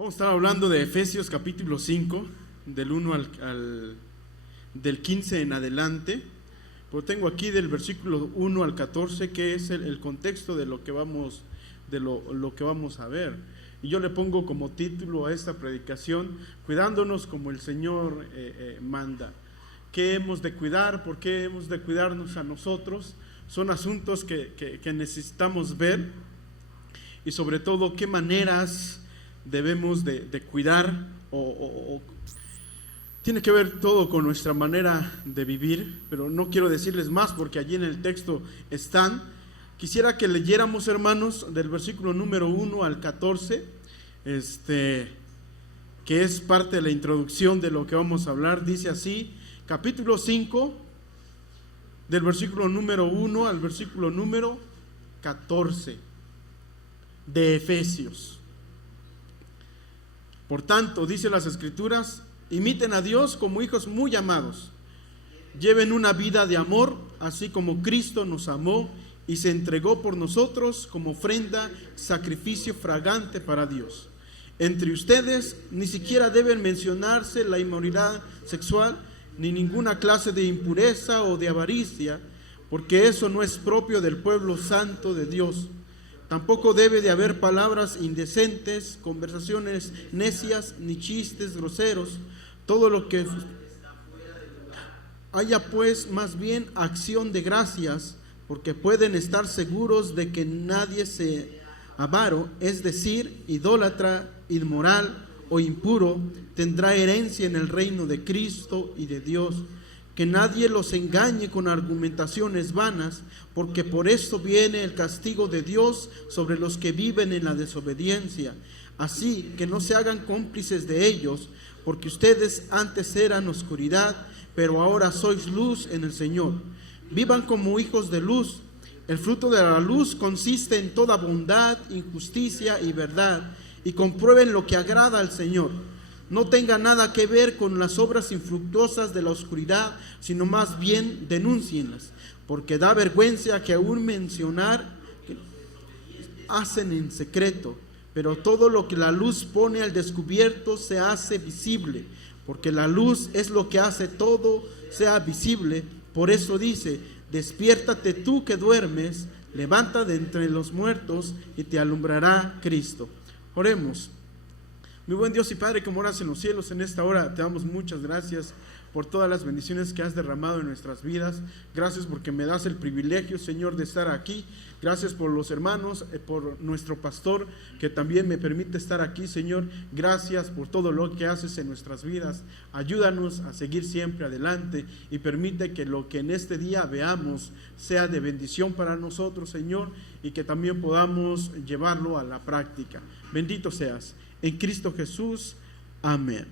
Vamos a estar hablando de Efesios capítulo 5, del 1 del 15 en adelante. Pero tengo aquí del versículo 1 al 14, que es el contexto de lo que vamos a ver. Y yo le pongo como título a esta predicación: cuidándonos como el Señor manda. ¿Qué hemos de cuidar? ¿Por qué hemos de cuidarnos a nosotros? Son asuntos que necesitamos ver, y sobre todo qué maneras debemos de cuidar, o tiene que ver todo con nuestra manera de vivir. Pero no quiero decirles más porque allí en el texto están. Quisiera que leyéramos, hermanos, del versículo número 1 al 14, que es parte de la introducción de lo que vamos a hablar. Dice así, capítulo 5, del versículo número 1 al versículo número 14 de Efesios. Por tanto, dice las Escrituras, imiten a Dios como hijos muy amados. Lleven una vida de amor, así como Cristo nos amó y se entregó por nosotros como ofrenda, sacrificio fragante para Dios. Entre ustedes ni siquiera deben mencionarse la inmoralidad sexual, ni ninguna clase de impureza o de avaricia, porque eso no es propio del pueblo santo de Dios. Tampoco debe de haber palabras indecentes, conversaciones necias, ni chistes groseros. Todo lo que haya, pues, más bien acción de gracias, porque pueden estar seguros de que nadie se avaro, es decir, idólatra, inmoral o impuro, tendrá herencia en el reino de Cristo y de Dios. Que nadie los engañe con argumentaciones vanas, porque por esto viene el castigo de Dios sobre los que viven en la desobediencia. Así que no se hagan cómplices de ellos, porque ustedes antes eran oscuridad, pero ahora sois luz en el Señor. Vivan como hijos de luz. El fruto de la luz consiste en toda bondad, injusticia y verdad, y comprueben lo que agrada al Señor. No tenga nada que ver con las obras infructuosas de la oscuridad, sino más bien denúncienlas, porque da vergüenza que aún mencionar que hacen en secreto. Pero todo lo que la luz pone al descubierto se hace visible, porque la luz es lo que hace todo sea visible. Por eso dice, despiértate tú que duermes, levanta de entre los muertos y te alumbrará Cristo. Oremos. Mi buen Dios y Padre que moras en los cielos, en esta hora te damos muchas gracias por todas las bendiciones que has derramado en nuestras vidas. Gracias porque me das el privilegio, Señor, de estar aquí. Gracias por los hermanos, por nuestro pastor que también me permite estar aquí, Señor. Gracias por todo lo que haces en nuestras vidas. Ayúdanos a seguir siempre adelante y permite que lo que en este día veamos sea de bendición para nosotros, Señor, y que también podamos llevarlo a la práctica. Bendito seas. En Cristo Jesús. Amén.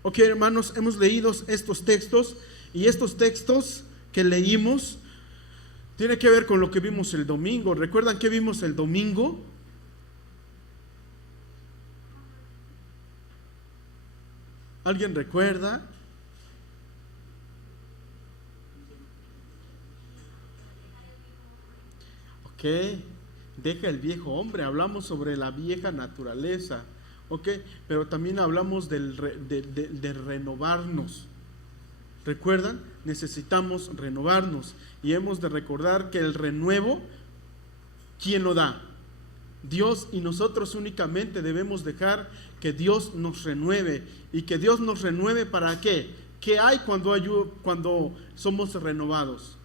Ok, hermanos, hemos leído estos textos, y estos textos que leímos tiene que ver con lo que vimos el domingo. ¿Recuerdan qué vimos el domingo? ¿Alguien recuerda? Ok, deja el viejo hombre. Hablamos sobre la vieja naturaleza. Ok, pero también hablamos de renovarnos. ¿Recuerdan? Necesitamos renovarnos, y hemos de recordar que el renuevo, ¿quién lo da? Dios, y nosotros únicamente debemos dejar que Dios nos renueve. ¿Y que Dios nos renueve para qué? ¿Qué hay cuando somos renovados?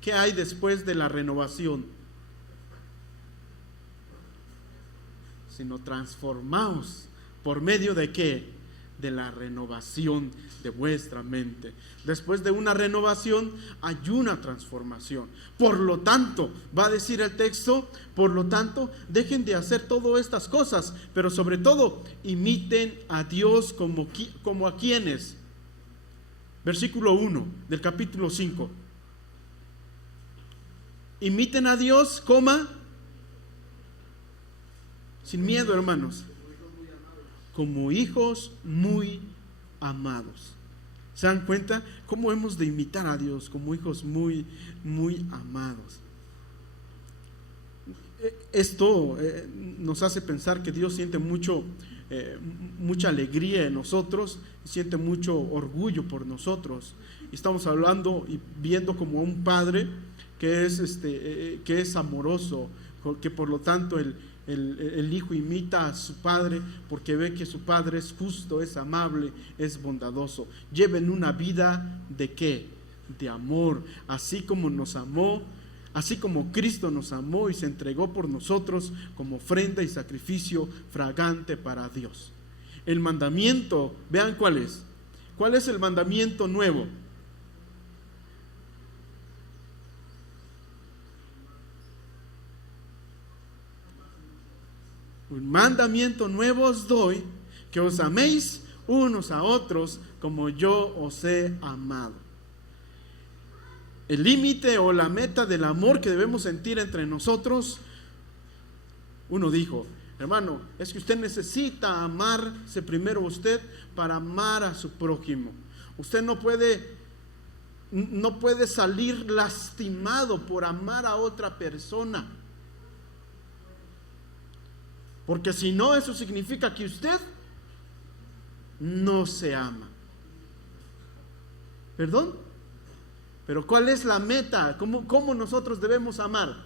¿Qué hay después de la renovación? Sino transformaos. ¿Por medio de qué? De la renovación de vuestra mente. Después de una renovación hay una transformación. Por lo tanto, va a decir el texto, por lo tanto, dejen de hacer todas estas cosas, pero sobre todo, imiten a Dios como a quienes. Versículo 1 del capítulo 5. Imiten a Dios, sin miedo, hermanos, como hijos muy amados. ¿Se dan cuenta cómo hemos de imitar a Dios como hijos muy, muy amados? Esto nos hace pensar que Dios siente mucha alegría en nosotros, siente mucho orgullo por nosotros. Estamos hablando y viendo como un padre que es amoroso, que por lo tanto el hijo imita a su padre porque ve que su padre es justo, es amable, es bondadoso. Lleven una vida ¿de qué? De amor, así como nos amó. Así como Cristo nos amó y se entregó por nosotros como ofrenda y sacrificio fragante para Dios. El mandamiento, vean cuál es. ¿Cuál es el mandamiento nuevo? Un mandamiento nuevo os doy, que os améis unos a otros como yo os he amado. El límite o la meta del amor que debemos sentir entre nosotros, uno dijo, hermano, es que usted necesita amarse primero usted para amar a su prójimo. Usted no puede salir lastimado por amar a otra persona, porque si no, eso significa que usted no se ama. ¿Perdón? Pero ¿cuál es la meta? ¿Cómo nosotros debemos amar?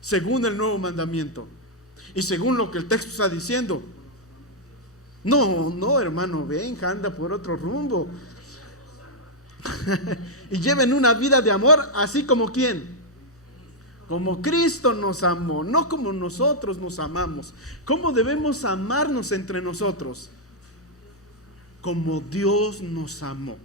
Según el nuevo mandamiento y según lo que el texto está diciendo. No, hermano, venga, anda por otro rumbo. Y lleven una vida de amor, así como ¿quién? Como Cristo nos amó, no como nosotros nos amamos. ¿Cómo debemos amarnos entre nosotros? Como Dios nos amó.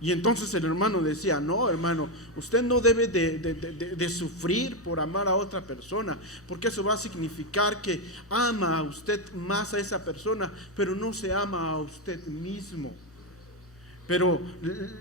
Y entonces el hermano decía, no, hermano, usted no debe de sufrir por amar a otra persona, porque eso va a significar que ama a usted más a esa persona, pero no se ama a usted mismo. Pero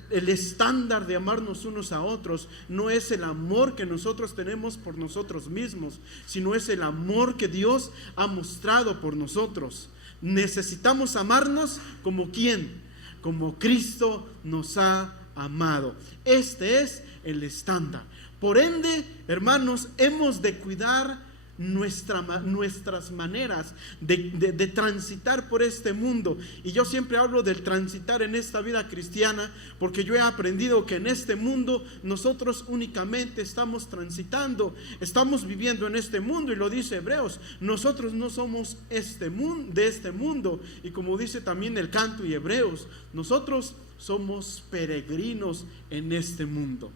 el estándar de amarnos unos a otros no es el amor que nosotros tenemos por nosotros mismos, sino es el amor que Dios ha mostrado por nosotros. Necesitamos amarnos como ¿quién? Como Cristo nos ha amado. Este es el estándar. Por ende, hermanos, hemos de cuidar nuestras maneras de transitar por este mundo. Y yo siempre hablo del transitar en esta vida cristiana, porque yo he aprendido que en este mundo nosotros únicamente estamos transitando, estamos viviendo en este mundo, y lo dice Hebreos, nosotros no somos de este mundo, y como dice también el canto y Hebreos, nosotros somos peregrinos en este mundo.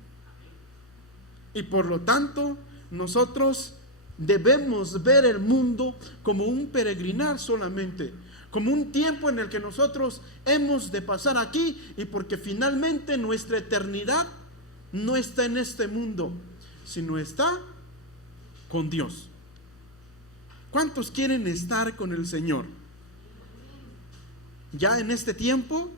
Y por lo tanto, nosotros debemos ver el mundo como un peregrinar solamente, como un tiempo en el que nosotros hemos de pasar aquí, y porque finalmente nuestra eternidad no está en este mundo, sino está con Dios. ¿Cuántos quieren estar con el Señor? Ya en este tiempo,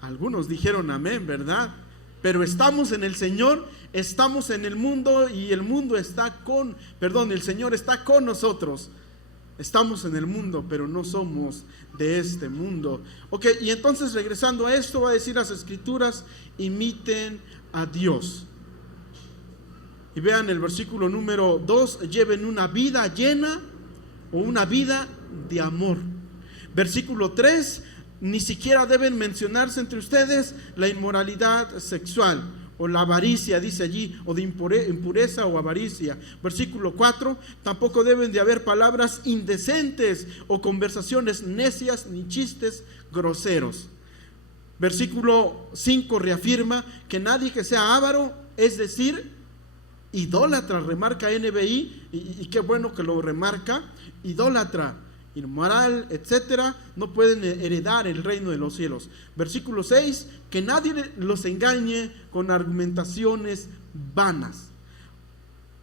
algunos dijeron amén, ¿verdad? Pero estamos en el Señor, estamos en el mundo, y el mundo está el Señor está con nosotros. Estamos en el mundo, pero no somos de este mundo. Ok, y entonces regresando a esto, va a decir las Escrituras, imiten a Dios. Y vean el versículo número 2, lleven una vida llena o una vida de amor. Versículo 3, ni siquiera deben mencionarse entre ustedes la inmoralidad sexual o la avaricia, dice allí, o de impureza o avaricia. Versículo 4, tampoco deben de haber palabras indecentes o conversaciones necias ni chistes groseros. Versículo 5 reafirma que nadie que sea avaro, es decir, idólatra, remarca NBI, y qué bueno que lo remarca, idólatra, inmoral, etcétera, no pueden heredar el reino de los cielos. Versículo 6, que nadie los engañe con argumentaciones vanas,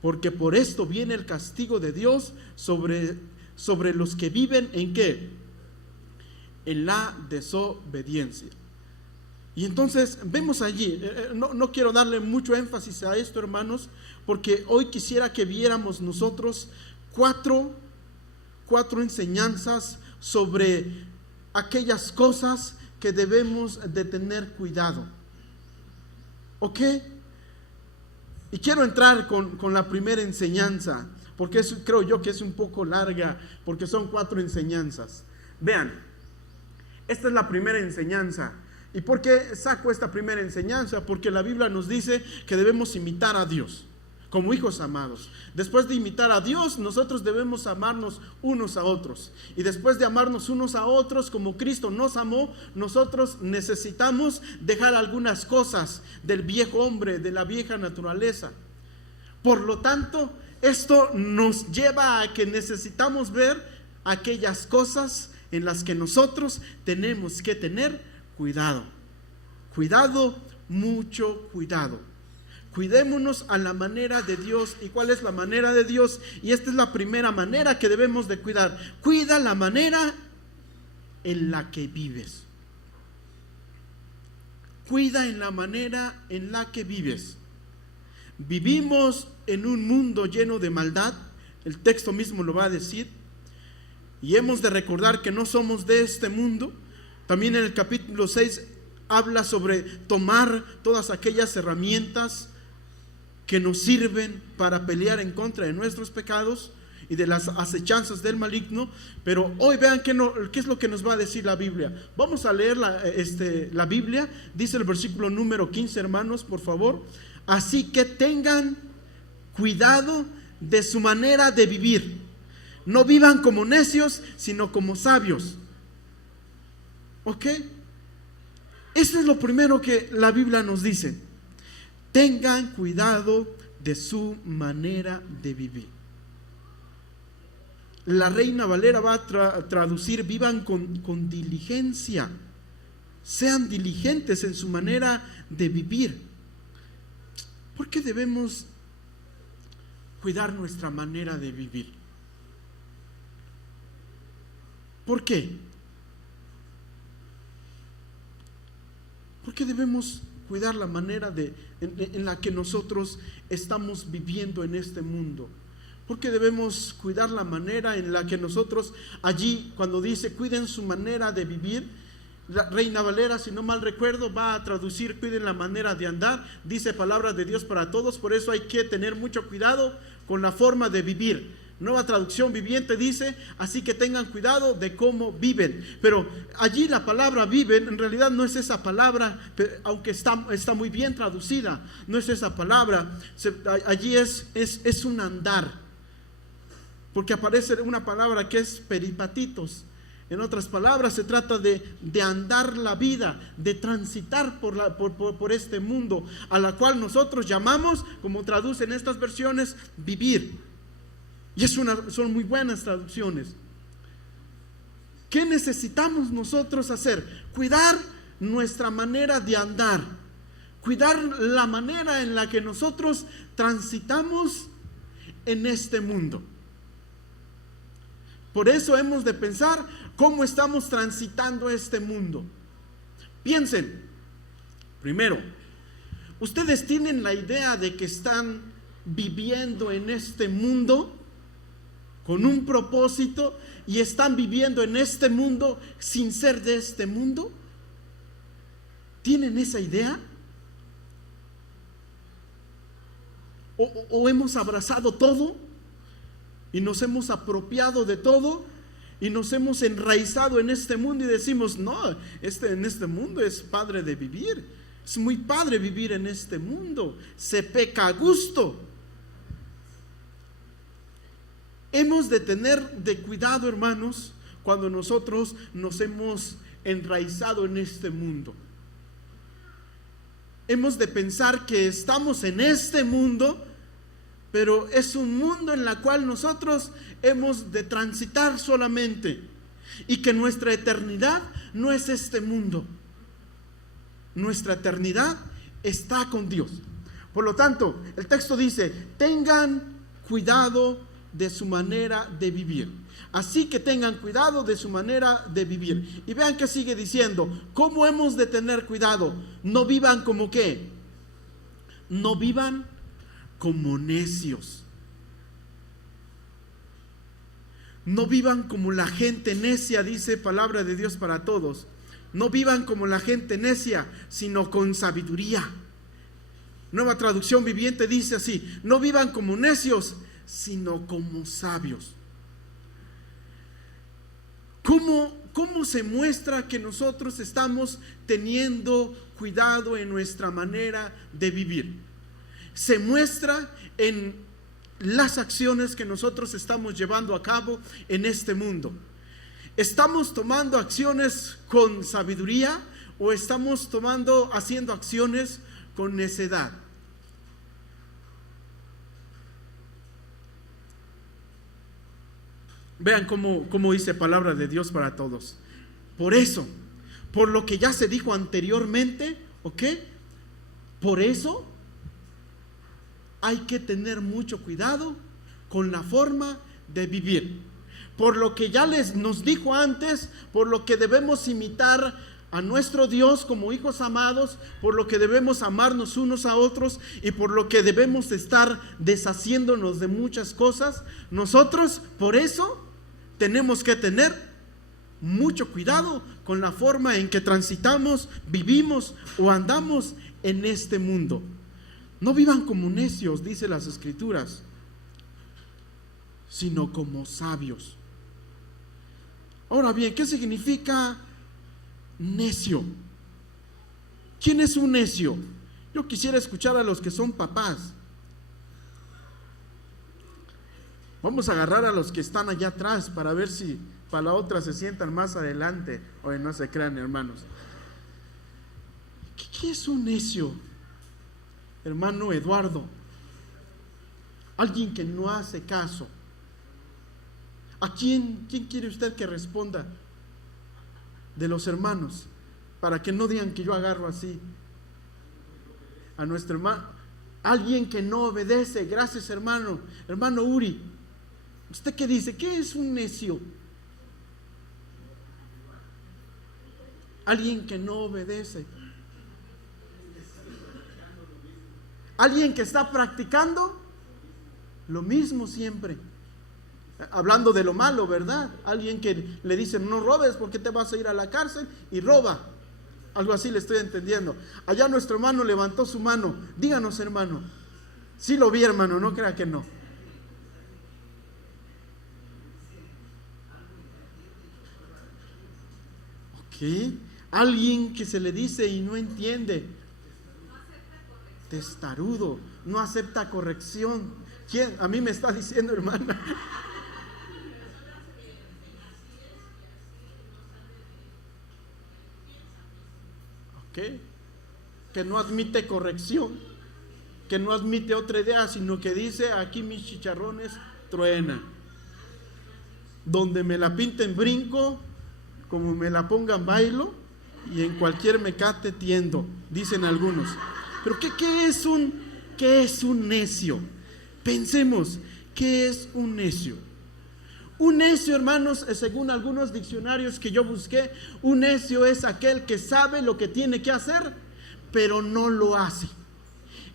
porque por esto viene el castigo de Dios sobre los que viven ¿en qué? En la desobediencia. Y entonces vemos allí, no quiero darle mucho énfasis a esto, hermanos, porque hoy quisiera que viéramos nosotros cuatro enseñanzas sobre aquellas cosas que debemos de tener cuidado. ¿Ok? Y quiero entrar con la primera enseñanza, porque creo yo que es un poco larga, porque son 4 enseñanzas. Vean, esta es la primera enseñanza. ¿Y por qué saco esta primera enseñanza? Porque la Biblia nos dice que debemos imitar a Dios como hijos amados. Después de imitar a Dios, nosotros debemos amarnos unos a otros. Y después de amarnos unos a otros como Cristo nos amó, nosotros necesitamos dejar algunas cosas del viejo hombre, de la vieja naturaleza. Por lo tanto, esto nos lleva a que necesitamos ver aquellas cosas en las que nosotros tenemos que tener cuidado. Cuidado, mucho cuidado. Cuidémonos a la manera de Dios. ¿Y cuál es la manera de Dios? Y esta es la primera manera que debemos de cuidar. Cuida la manera en la que vives. Cuida en la manera en la que vives. Vivimos en un mundo lleno de maldad. El texto mismo lo va a decir. Y hemos de recordar que no somos de este mundo. También en el capítulo 6 habla sobre tomar todas aquellas herramientas que nos sirven para pelear en contra de nuestros pecados y de las acechanzas del maligno. Pero hoy vean qué es lo que nos va a decir la Biblia. Vamos a leer la Biblia. Dice el versículo número 15, hermanos, por favor. Así que tengan cuidado de su manera de vivir. No vivan como necios, sino como sabios. ¿Ok? Eso es lo primero que la Biblia nos dice. Tengan cuidado de su manera de vivir. La Reina Valera va a traducir: vivan con diligencia. Sean diligentes en su manera de vivir. ¿Por qué debemos cuidar nuestra manera de vivir? ¿Por qué? ¿Por qué debemos cuidar la manera en la que nosotros estamos viviendo en este mundo? ¿Por qué debemos cuidar la manera en la que nosotros, allí cuando dice cuiden su manera de vivir, la Reina Valera, si no mal recuerdo, va a traducir cuiden la manera de andar? Dice palabra de Dios para todos. Por eso hay que tener mucho cuidado con la forma de vivir. Nueva Traducción Viviente dice: así que tengan cuidado de cómo viven. Pero allí la palabra viven en realidad no es esa palabra, aunque está muy bien traducida. No es esa palabra. Allí es un andar, porque aparece una palabra que es peripatitos. En otras palabras, se trata de andar la vida, de transitar por este mundo, a la cual nosotros llamamos, como traducen estas versiones, vivir. Y son muy buenas traducciones. ¿Qué necesitamos nosotros hacer? Cuidar nuestra manera de andar. Cuidar la manera en la que nosotros transitamos en este mundo. Por eso hemos de pensar cómo estamos transitando este mundo. Piensen, primero, ¿ustedes tienen la idea de que están viviendo en este mundo con un propósito y están viviendo en este mundo sin ser de este mundo? ¿Tienen esa idea? ¿O hemos abrazado todo y nos hemos apropiado de todo y nos hemos enraizado en este mundo y decimos: no, en este mundo es padre de vivir, es muy padre vivir en este mundo, se peca a gusto? Hemos de tener de cuidado, hermanos, cuando nosotros nos hemos enraizado en este mundo. Hemos de pensar que estamos en este mundo, pero es un mundo en el cual nosotros hemos de transitar solamente, y que nuestra eternidad no es este mundo. Nuestra eternidad está con Dios. Por lo tanto, el texto dice: tengan cuidado de su manera de vivir. Así que tengan cuidado de su manera de vivir. Y vean que sigue diciendo: ¿cómo hemos de tener cuidado? No vivan como ¿qué? No vivan como necios. No vivan como la gente necia, dice palabra de Dios para todos. No vivan como la gente necia, sino con sabiduría. Nueva Traducción Viviente dice así: no vivan como necios, sino como sabios. ¿Cómo se muestra que nosotros estamos teniendo cuidado en nuestra manera de vivir? Se muestra en las acciones que nosotros estamos llevando a cabo en este mundo. ¿Estamos tomando acciones con sabiduría o estamos haciendo acciones con necedad? Vean cómo dice palabra de Dios para todos. Por eso, por lo que ya se dijo anteriormente, ¿ok? Por eso hay que tener mucho cuidado con la forma de vivir. Por lo que ya nos dijo antes, por lo que debemos imitar a nuestro Dios como hijos amados, por lo que debemos amarnos unos a otros y por lo que debemos estar deshaciéndonos de muchas cosas. Nosotros, por eso, tenemos que tener mucho cuidado con la forma en que transitamos, vivimos o andamos en este mundo. No vivan como necios, dice las Escrituras, sino como sabios. Ahora bien, ¿qué significa necio? ¿Quién es un necio? Yo quisiera escuchar a los que son papás. Vamos a agarrar a los que están allá atrás para ver si para la otra se sientan más adelante. Oye, no se crean, hermanos. ¿Qué es un necio? Hermano Eduardo, alguien que no hace caso. ¿A quién quiere usted que responda de los hermanos? Para que no digan que yo agarro así a nuestro hermano. Alguien que no obedece. Gracias, hermano. Hermano Uri, ¿usted qué dice? ¿Qué es un necio? Alguien que no obedece. Alguien que está practicando lo mismo siempre. Hablando de lo malo, ¿verdad? Alguien que le dicen no robes porque te vas a ir a la cárcel y roba. Algo así le estoy entendiendo. Allá nuestro hermano levantó su mano. Díganos, hermano. Sí lo vi, hermano, no crea que no. Ok. Alguien que se le dice y no entiende. Testarudo, no acepta corrección. ¿Quién? A mí me está diciendo, hermana. Ok. Que no admite corrección, que no admite otra idea, sino que dice: aquí mis chicharrones truenan. Donde me la pinten brinco, como me la pongan bailo, y en cualquier mecate tiendo, dicen algunos. Pero ¿qué es un necio? Pensemos, ¿qué es un necio? Un necio, hermanos, según algunos diccionarios que yo busqué, un necio es aquel que sabe lo que tiene que hacer, pero no lo hace.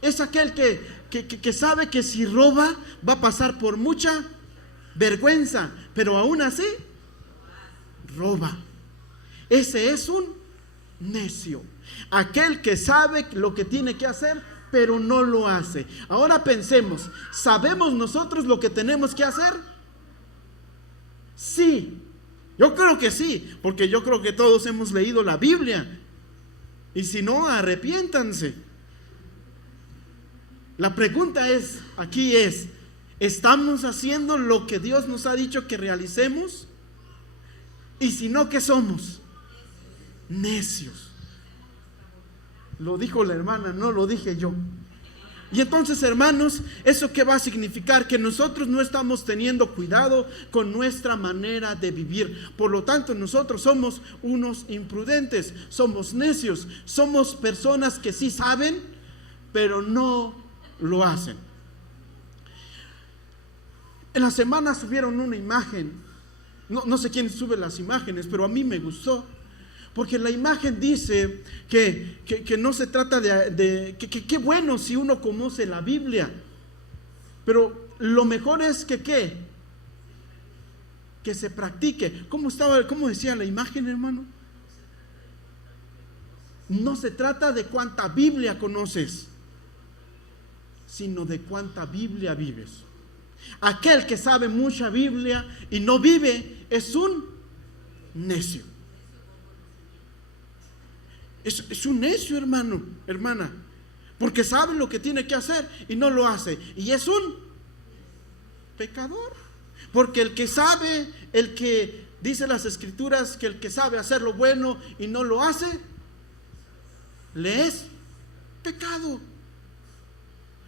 Es aquel que sabe que si roba va a pasar por mucha vergüenza, pero aún así roba. Ese es un necio. Aquel que sabe lo que tiene que hacer, pero no lo hace. Ahora pensemos, ¿sabemos nosotros lo que tenemos que hacer? Sí, yo creo que sí, porque yo creo que todos hemos leído la Biblia. Y si no, arrepiéntanse. La pregunta aquí es, ¿estamos haciendo lo que Dios nos ha dicho que realicemos? Y si no, ¿qué somos? Necios. Lo dijo la hermana, no lo dije yo. Y entonces, hermanos, ¿eso qué va a significar? Que nosotros no estamos teniendo cuidado con nuestra manera de vivir. Por lo tanto, nosotros somos unos imprudentes, somos necios, somos personas que sí saben, pero no lo hacen. En la semana subieron una imagen. No sé quién sube las imágenes, pero a mí me gustó. Porque la imagen dice que no se trata de qué bueno si uno conoce la Biblia, pero lo mejor es que se practique. ¿Cómo decía la imagen, hermano? No se trata de cuánta Biblia conoces, sino de cuánta Biblia vives. Aquel que sabe mucha Biblia y no vive es un necio. Es un necio, hermano, hermana, porque sabe lo que tiene que hacer y no lo hace. Y es un pecador. Porque el que sabe, el que dice las Escrituras que el que sabe hacer lo bueno y no lo hace, le es pecado.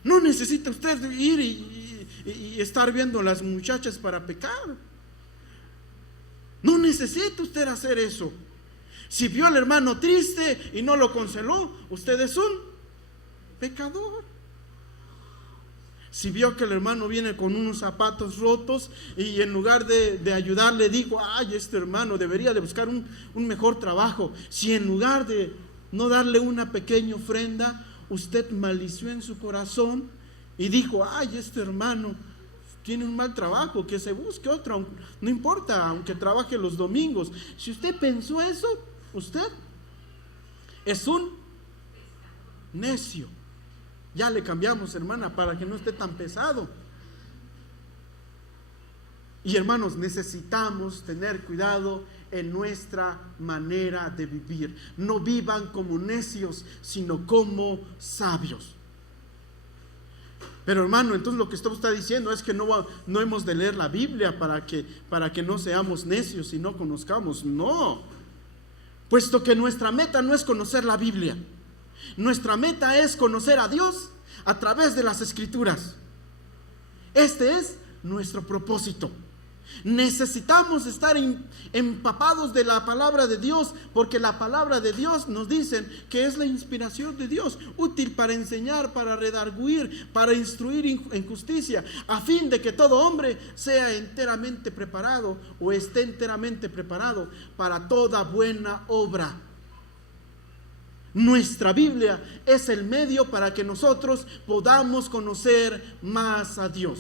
No necesita usted ir y estar viendo a las muchachas para pecar. No necesita usted hacer eso. Si vio al hermano triste y no lo consoló, usted es un pecador. Si vio que el hermano viene con unos zapatos rotos y en lugar de ayudarle dijo, ay, este hermano debería de buscar un mejor trabajo. Si en lugar de no darle una pequeña ofrenda, usted malició en su corazón y dijo, ay, este hermano tiene un mal trabajo, que se busque otro, no importa, aunque trabaje los domingos. Si usted pensó eso, usted es un necio. Ya le cambiamos, hermana, para que no esté tan pesado. Y hermanos, necesitamos tener cuidado en nuestra manera de vivir. No vivan como necios, sino como sabios. Pero hermano, entonces lo que usted está diciendo es que no hemos de leer la Biblia para que no seamos necios y no conozcamos. No, puesto que nuestra meta no es conocer la Biblia. Nuestra meta es conocer a Dios a través de las Escrituras. Este es nuestro propósito. Necesitamos estar empapados de la palabra de Dios, porque la palabra de Dios nos dicen que es la inspiración de Dios, útil para enseñar, para redarguir, para instruir en justicia, a fin de que todo hombre sea enteramente preparado o esté enteramente preparado para toda buena obra. Nuestra Biblia es el medio para que nosotros podamos conocer más a Dios.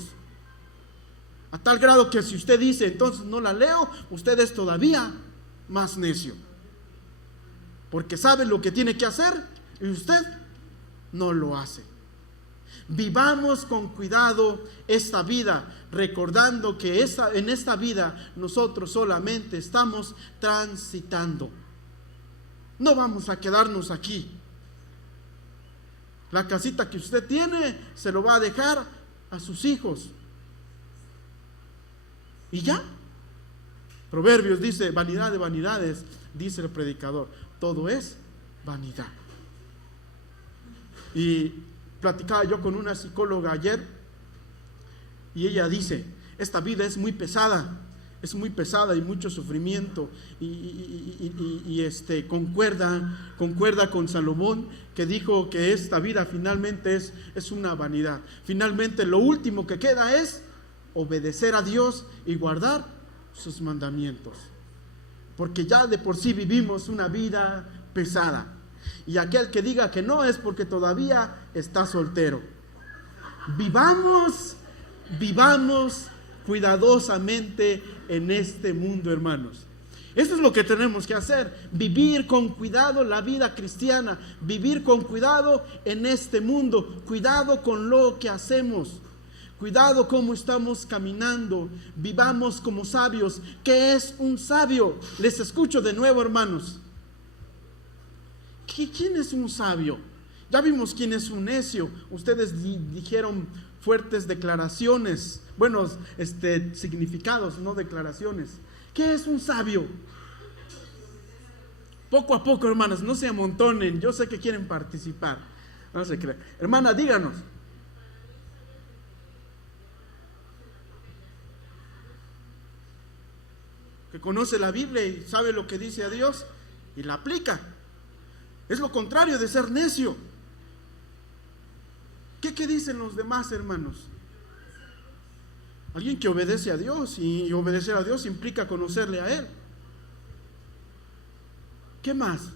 A tal grado que si usted dice, entonces no la leo, usted es todavía más necio. Porque sabe lo que tiene que hacer y usted no lo hace. Vivamos con cuidado esta vida, recordando que en esta vida nosotros solamente estamos transitando. No vamos a quedarnos aquí. La casita que usted tiene se lo va a dejar a sus hijos. Y ya. Proverbios dice, vanidad de vanidades, dice el predicador, todo es vanidad. Y platicaba yo con una psicóloga ayer y ella dice, esta vida es muy pesada y mucho sufrimiento y concuerda con Salomón, que dijo que esta vida finalmente es una vanidad. Finalmente lo último que queda es obedecer a Dios y guardar sus mandamientos, porque ya de por sí vivimos una vida pesada, y aquel que diga que no es porque todavía está soltero. Vivamos cuidadosamente en este mundo, hermanos. Eso es lo que tenemos que hacer, vivir con cuidado la vida cristiana, vivir con cuidado en este mundo, cuidado con lo que hacemos. Cuidado cómo estamos caminando, vivamos como sabios. ¿Qué es un sabio? Les escucho de nuevo, hermanos. ¿Quién es un sabio? Ya vimos quién es un necio. Ustedes dijeron fuertes declaraciones, buenos significados, no declaraciones. ¿Qué es un sabio? Poco a poco, hermanas, no se amontonen. Yo sé que quieren participar. No se crean. Hermana, díganos. Que conoce la Biblia y sabe lo que dice a Dios y la aplica. Es lo contrario de ser necio. ¿Qué dicen los demás, hermanos? Alguien que obedece a Dios, y obedecer a Dios implica conocerle a Él. ¿Qué más?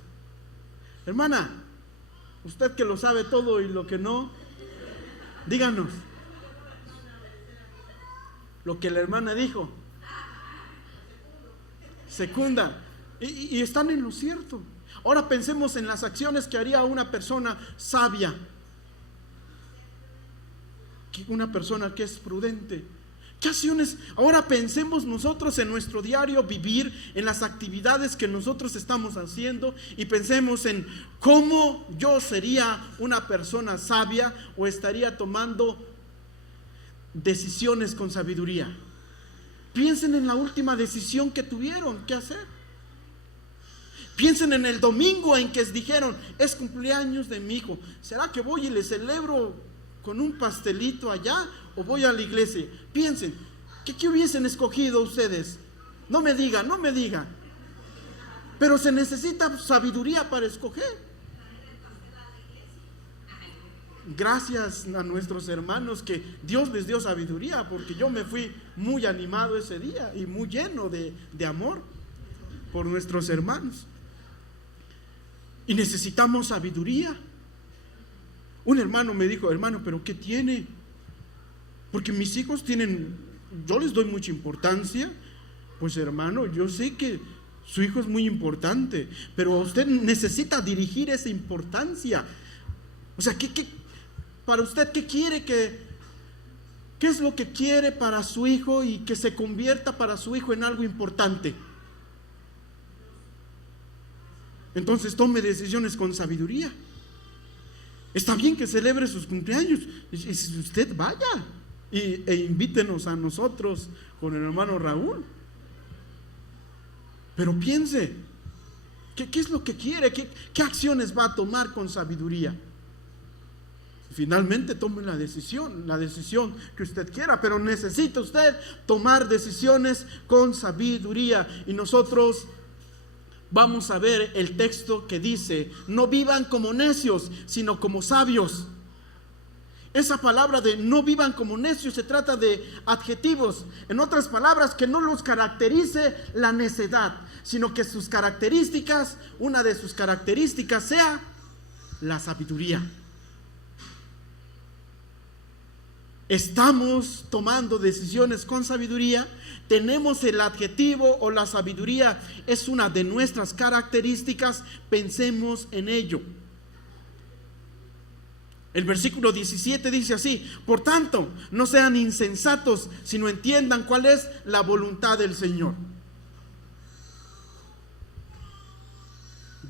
Hermana, usted que lo sabe todo y lo que no, díganos lo que la hermana dijo. Secunda, y están en lo cierto. Ahora pensemos en las acciones que haría una persona sabia. una persona que es prudente. ¿Qué acciones? Ahora pensemos nosotros en nuestro diario vivir, en las actividades que nosotros estamos haciendo, y pensemos en cómo yo sería una persona sabia o estaría tomando decisiones con sabiduría. Piensen en la última decisión que tuvieron que hacer. Piensen en el domingo en que dijeron: es cumpleaños de mi hijo, ¿será que voy y le celebro con un pastelito allá o voy a la iglesia? Piensen, ¿qué hubiesen escogido ustedes? No me diga. Pero se necesita sabiduría para escoger. Gracias a nuestros hermanos que Dios les dio sabiduría, porque yo me fui muy animado ese día y muy lleno de amor por nuestros hermanos. Y necesitamos sabiduría. Un hermano me dijo: hermano, ¿pero qué tiene? Porque mis hijos yo les doy mucha importancia. Pues hermano, yo sé que su hijo es muy importante, pero usted necesita dirigir esa importancia. O sea, para usted, ¿qué quiere? ¿Qué es lo que quiere para su hijo y que se convierta para su hijo en algo importante? Entonces tome decisiones con sabiduría. Está bien que celebre sus cumpleaños, y usted vaya e invítenos a nosotros con el hermano Raúl. Pero piense, ¿qué es lo que quiere? ¿Qué acciones va a tomar con sabiduría? Finalmente tome la decisión que usted quiera, pero necesita usted tomar decisiones con sabiduría. Y nosotros vamos a ver el texto que dice: no vivan como necios, sino como sabios. Esa palabra de no vivan como necios se trata de adjetivos. En otras palabras, que no los caracterice la necedad, sino que una de sus características sea la sabiduría. Estamos tomando decisiones con sabiduría. Tenemos el adjetivo o la sabiduría es una de nuestras características. Pensemos en ello. El versículo 17 dice así: por tanto, no sean insensatos, sino entiendan cuál es la voluntad del Señor.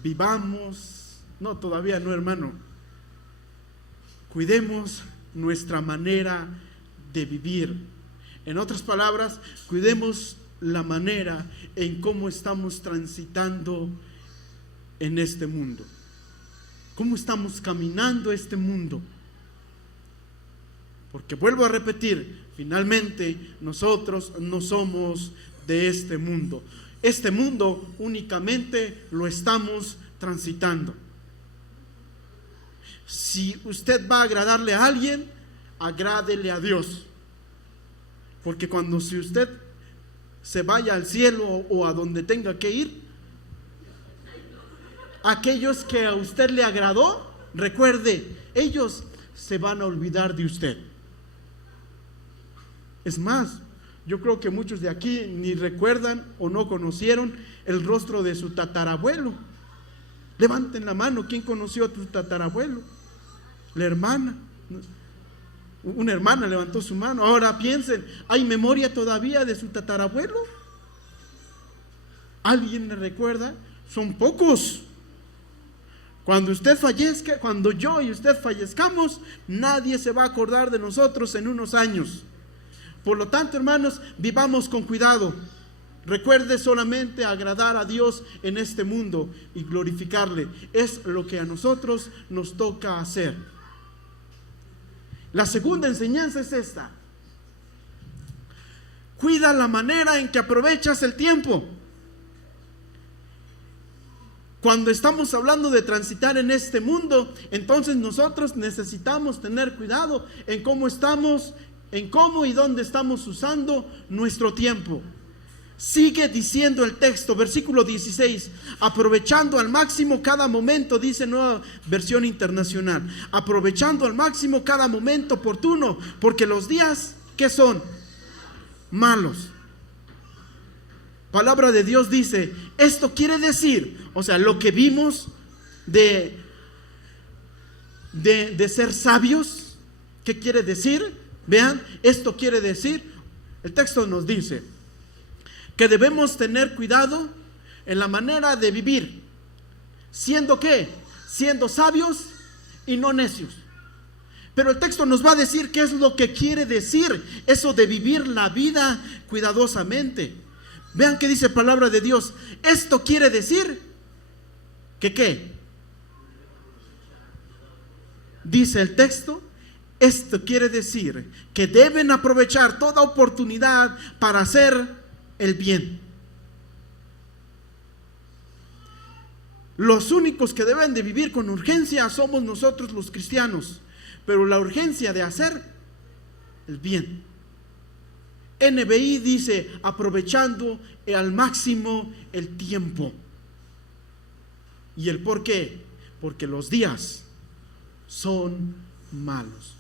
Vivamos, no, todavía no, hermano. Cuidemos nuestra manera de vivir. En otras palabras, cuidemos la manera en cómo estamos transitando en este mundo. ¿Cómo estamos caminando este mundo? Porque vuelvo a repetir, finalmente nosotros no somos de este mundo. Este mundo únicamente lo estamos transitando. Si usted va a agradarle a alguien, agrádele a Dios. Porque si usted se vaya al cielo o a donde tenga que ir, aquellos que a usted le agradó, recuerde, ellos se van a olvidar de usted. Es más, yo creo que muchos de aquí ni recuerdan o no conocieron el rostro de su tatarabuelo. Levanten la mano, ¿quién conoció a tu tatarabuelo? La hermana. Una hermana levantó su mano. Ahora piensen, ¿hay memoria todavía de su tatarabuelo? ¿Alguien le recuerda? Son pocos. Cuando usted fallezca, cuando yo y usted fallezcamos, nadie se va a acordar de nosotros en unos años. Por lo tanto, hermanos, vivamos con cuidado. Recuerde solamente agradar a Dios en este mundo y glorificarle. Es lo que a nosotros nos toca hacer. La segunda enseñanza es esta: cuida la manera en que aprovechas el tiempo. Cuando estamos hablando de transitar en este mundo, entonces nosotros necesitamos tener cuidado en cómo estamos, en cómo y dónde estamos usando nuestro tiempo. Sigue diciendo el texto, versículo 16, aprovechando al máximo cada momento, dice Nueva Versión Internacional, aprovechando al máximo cada momento oportuno, porque los días, ¿qué son? Malos. Palabra de Dios dice, esto quiere decir, o sea, lo que vimos de ser sabios, ¿qué quiere decir? Vean, esto quiere decir, el texto nos dice que debemos tener cuidado en la manera de vivir, siendo ¿qué? Siendo sabios y no necios. Pero el texto nos va a decir qué es lo que quiere decir eso de vivir la vida cuidadosamente. Vean qué dice palabra de Dios. Esto quiere decir que ¿qué? Dice el texto, esto quiere decir que deben aprovechar toda oportunidad para hacer el bien. Los únicos que deben de vivir con urgencia somos nosotros los cristianos, pero la urgencia de hacer el bien. NBI dice aprovechando al máximo el tiempo. ¿Y el por qué? Porque los días son malos.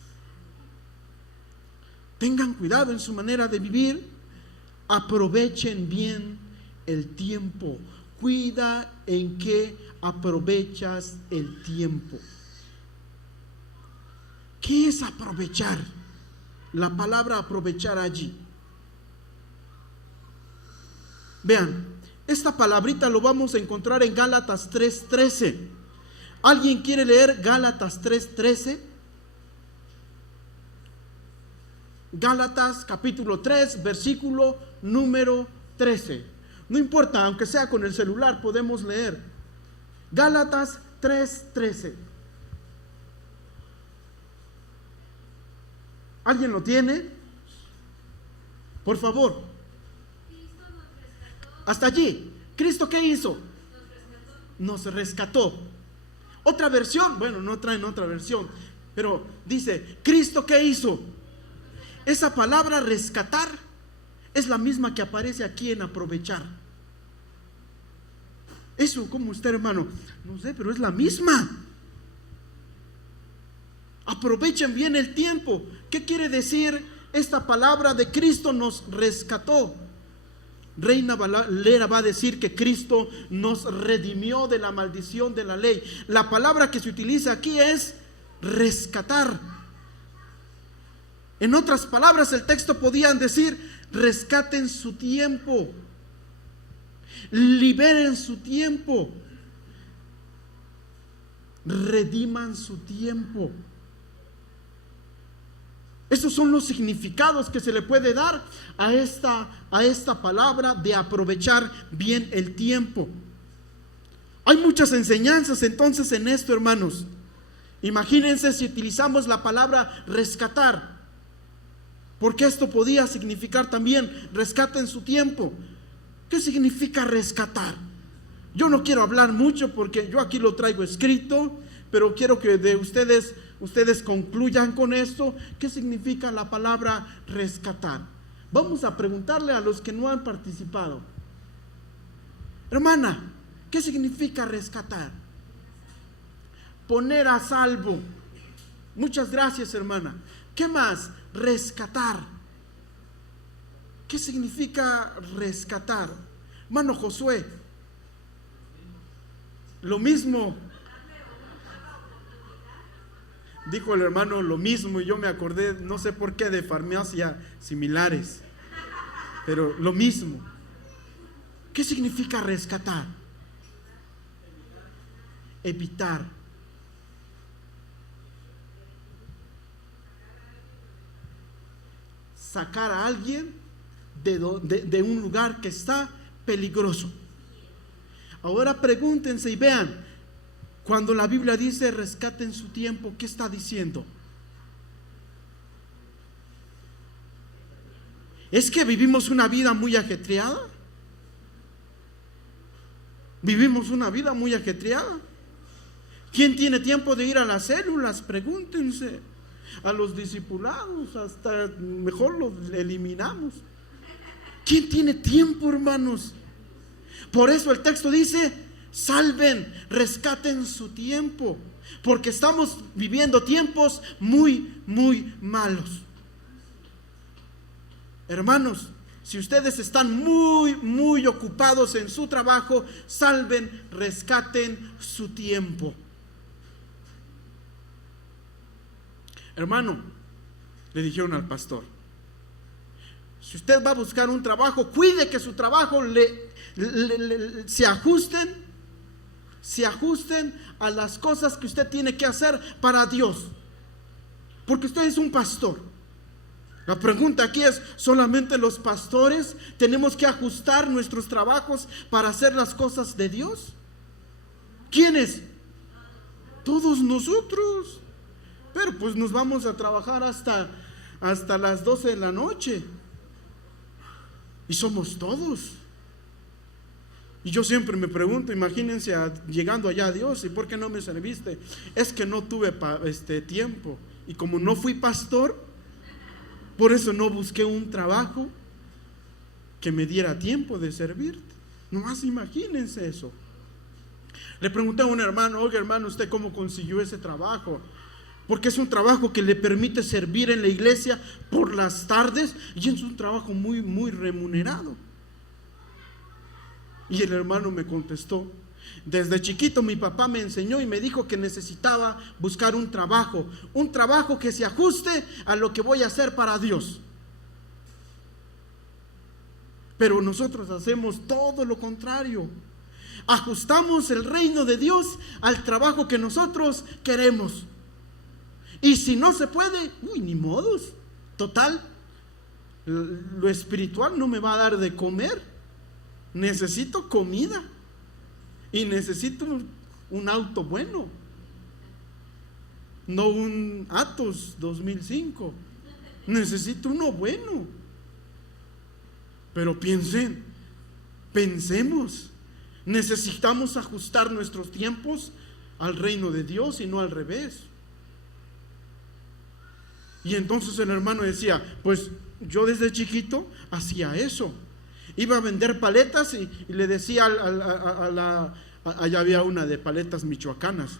Tengan cuidado en su manera de vivir. Aprovechen bien el tiempo. Cuida en qué aprovechas el tiempo. ¿Qué es aprovechar? La palabra aprovechar allí. Vean, esta palabrita lo vamos a encontrar en Gálatas 3:13. ¿Alguien quiere leer Gálatas 3:13? Gálatas capítulo 3, versículo número 13. No importa, aunque sea con el celular podemos leer. Gálatas 3:13. ¿Alguien lo tiene? Por favor. Hasta allí. ¿Cristo qué hizo? Nos rescató. Otra versión, bueno, no traen otra versión, pero dice, ¿Cristo qué hizo? Esa palabra rescatar es la misma que aparece aquí en aprovechar. Eso, ¿cómo usted, hermano? No sé, pero es la misma. Aprovechen bien el tiempo. ¿Qué quiere decir esta palabra de Cristo nos rescató? Reina Valera va a decir que Cristo nos redimió de la maldición de la ley. La palabra que se utiliza aquí es rescatar. En otras palabras, el texto podían decir: rescaten su tiempo, liberen su tiempo, rediman su tiempo. Esos son los significados que se le puede dar a esta palabra de aprovechar bien el tiempo. Hay muchas enseñanzas entonces en esto, hermanos. Imagínense si utilizamos la palabra rescatar, porque esto podía significar también rescaten su tiempo. ¿Qué significa rescatar? Yo no quiero hablar mucho porque yo aquí lo traigo escrito, pero quiero que de ustedes concluyan con esto. ¿Qué significa la palabra rescatar? Vamos a preguntarle a los que no han participado. Hermana, ¿qué significa rescatar? Poner a salvo. Muchas gracias, hermana. ¿Qué más? Rescatar. ¿Qué significa rescatar? Hermano Josué. Lo mismo. Dijo el hermano lo mismo y yo me acordé, no sé por qué, de farmacia similares, pero lo mismo. ¿Qué significa rescatar? Evitar. Sacar a alguien de un lugar que está peligroso. Ahora pregúntense y vean. Cuando la Biblia dice rescaten su tiempo, ¿qué está diciendo? ¿Es que vivimos una vida muy ajetreada? ¿Vivimos una vida muy ajetreada? ¿Quién tiene tiempo de ir a las células? Pregúntense. A los discipulados, hasta mejor los eliminamos. ¿Quién tiene tiempo, hermanos? Por eso el texto dice: salven, rescaten su tiempo, porque estamos viviendo tiempos muy, muy malos. Hermanos, si ustedes están muy, muy ocupados en su trabajo, salven, rescaten su tiempo. Hermano, le dijeron al pastor: si usted va a buscar un trabajo, cuide que su trabajo se ajusten a las cosas que usted tiene que hacer para Dios, porque usted es un pastor. La pregunta aquí es: ¿solamente los pastores tenemos que ajustar nuestros trabajos para hacer las cosas de Dios? ¿Quiénes? Todos nosotros. Pero pues nos vamos a trabajar hasta las 12 de la noche. Y somos todos. Y yo siempre me pregunto, imagínense llegando allá a Dios: ¿y por qué no me serviste? Es que no tuve tiempo. Y como no fui pastor, por eso no busqué un trabajo que me diera tiempo de servirte. Nomás imagínense eso. Le pregunté a un hermano: oiga, hermano, ¿usted cómo consiguió ese trabajo? Porque es un trabajo que le permite servir en la iglesia por las tardes, y es un trabajo muy, muy remunerado. Y el hermano me contestó: desde chiquito mi papá me enseñó y me dijo que necesitaba buscar un trabajo que se ajuste a lo que voy a hacer para Dios. Pero nosotros hacemos todo lo contrario. Ajustamos el reino de Dios al trabajo que nosotros queremos. Y si no se puede, ni modos. Total, lo espiritual no me va a dar de comer. Necesito comida. Y necesito un auto bueno. No un Atos 2005. Necesito uno bueno. Pero pensemos. Necesitamos ajustar nuestros tiempos al reino de Dios y no al revés. Y entonces el hermano decía: pues yo desde chiquito hacía eso. Iba a vender paletas y le decía allá había una de paletas michoacanas.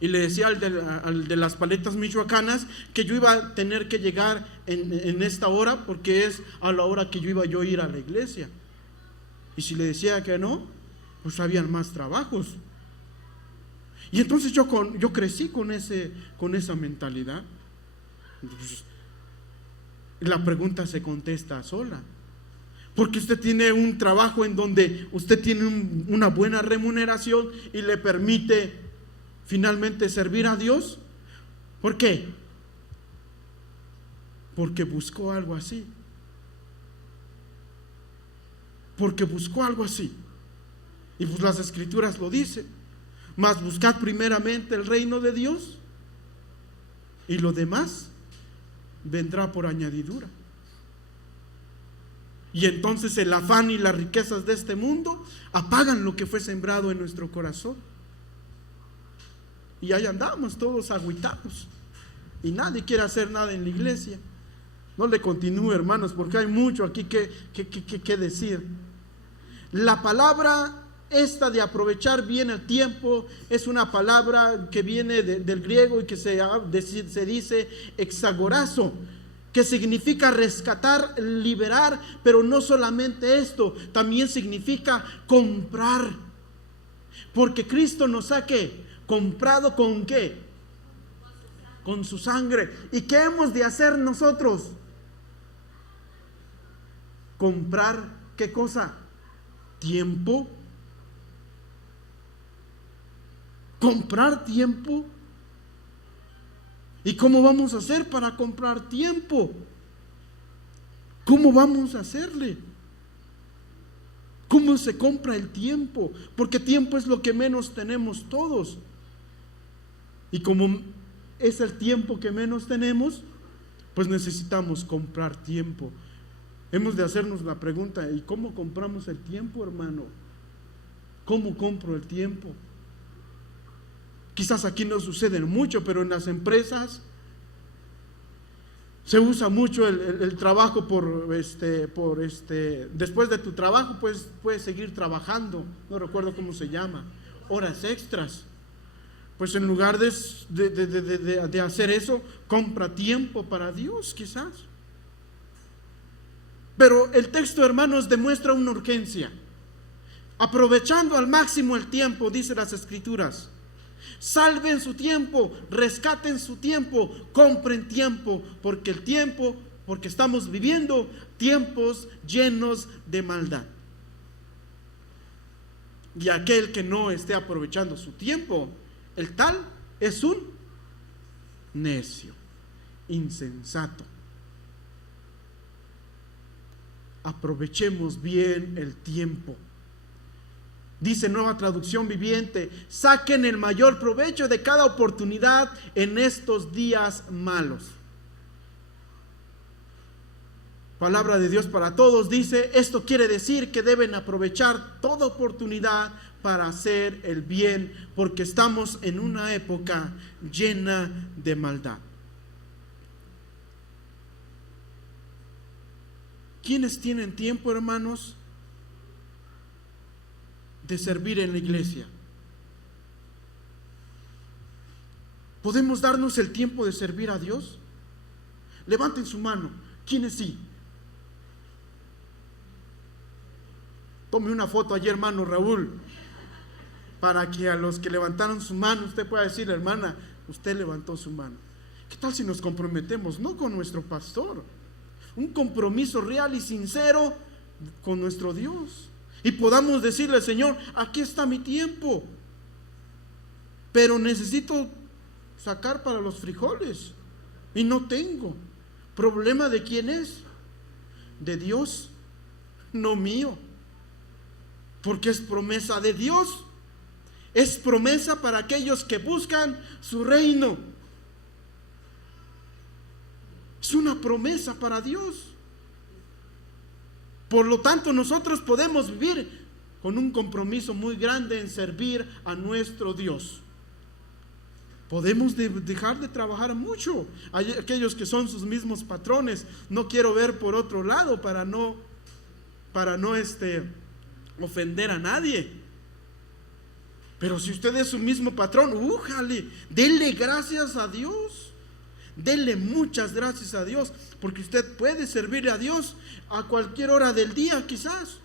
Y le decía al de las paletas michoacanas que yo iba a tener que llegar en esta hora, porque es a la hora que yo iba a ir a la iglesia. Y si le decía que no, pues habían más trabajos. Y entonces yo crecí con esa mentalidad. Entonces, la pregunta se contesta sola. Porque usted tiene un trabajo en donde usted tiene una buena remuneración y le permite finalmente servir a Dios. ¿Por qué? Porque buscó algo así. Porque buscó algo así. Y pues las escrituras lo dicen: mas buscad primeramente el reino de Dios, y lo demás vendrá por añadidura. Y entonces el afán y las riquezas de este mundo apagan lo que fue sembrado en nuestro corazón. Y ahí andamos todos agüitados. Y nadie quiere hacer nada en la iglesia. No le continúe, hermanos, porque hay mucho aquí que decir. La palabra esta de aprovechar bien el tiempo es una palabra que viene del griego y que se dice exagorazo, que significa rescatar, liberar, pero no solamente esto, también significa comprar. Porque Cristo nos ha ¿qué? Comprado ¿con qué? Con su sangre. ¿Y qué hemos de hacer nosotros? Comprar ¿qué cosa? Tiempo. Comprar tiempo. ¿Y cómo vamos a hacer para comprar tiempo? ¿Cómo vamos a hacerle? ¿Cómo se compra el tiempo? Porque tiempo es lo que menos tenemos todos. Y como es el tiempo que menos tenemos, pues necesitamos comprar tiempo. Hemos de hacernos la pregunta: ¿y cómo compramos el tiempo, hermano? ¿Cómo compro el tiempo? Quizás aquí no sucede mucho, pero en las empresas se usa mucho el trabajo después de tu trabajo, pues puedes seguir trabajando. No recuerdo cómo se llama, horas extras. Pues en lugar de hacer eso, compra tiempo para Dios, quizás. Pero el texto, hermanos, demuestra una urgencia. Aprovechando al máximo el tiempo, dice las escrituras. Salven su tiempo, rescaten su tiempo, compren tiempo, porque estamos viviendo tiempos llenos de maldad. Y aquel que no esté aprovechando su tiempo, el tal es un necio, insensato. Aprovechemos bien el tiempo. Dice Nueva Traducción Viviente: saquen el mayor provecho de cada oportunidad en estos días malos. Palabra de Dios para todos dice: esto quiere decir que deben aprovechar toda oportunidad para hacer el bien, porque estamos en una época llena de maldad. ¿Quiénes tienen tiempo, hermanos, de servir en la iglesia? ¿Podemos darnos el tiempo de servir a Dios? Levanten su mano. ¿Quiénes sí? Tome una foto allí, hermano Raúl, para que a los que levantaron su mano usted pueda decir: hermana, usted levantó su mano. ¿Qué tal si nos comprometemos? No con nuestro pastor, un compromiso real y sincero con nuestro Dios, y podamos decirle: Señor, aquí está mi tiempo, pero necesito sacar para los frijoles y no tengo. ¿Problema de quién es? De Dios, no mío, porque es promesa de Dios. Es promesa para aquellos que buscan su reino. Es una promesa para Dios. Por lo tanto, nosotros podemos vivir con un compromiso muy grande en servir a nuestro Dios. Podemos dejar de trabajar mucho. Hay aquellos que son sus mismos patrones. No quiero ver por otro lado para no ofender a nadie. Pero si usted es su mismo patrón, újale, denle gracias a Dios. Denle muchas gracias a Dios, porque usted puede servirle a Dios a cualquier hora del día, quizás,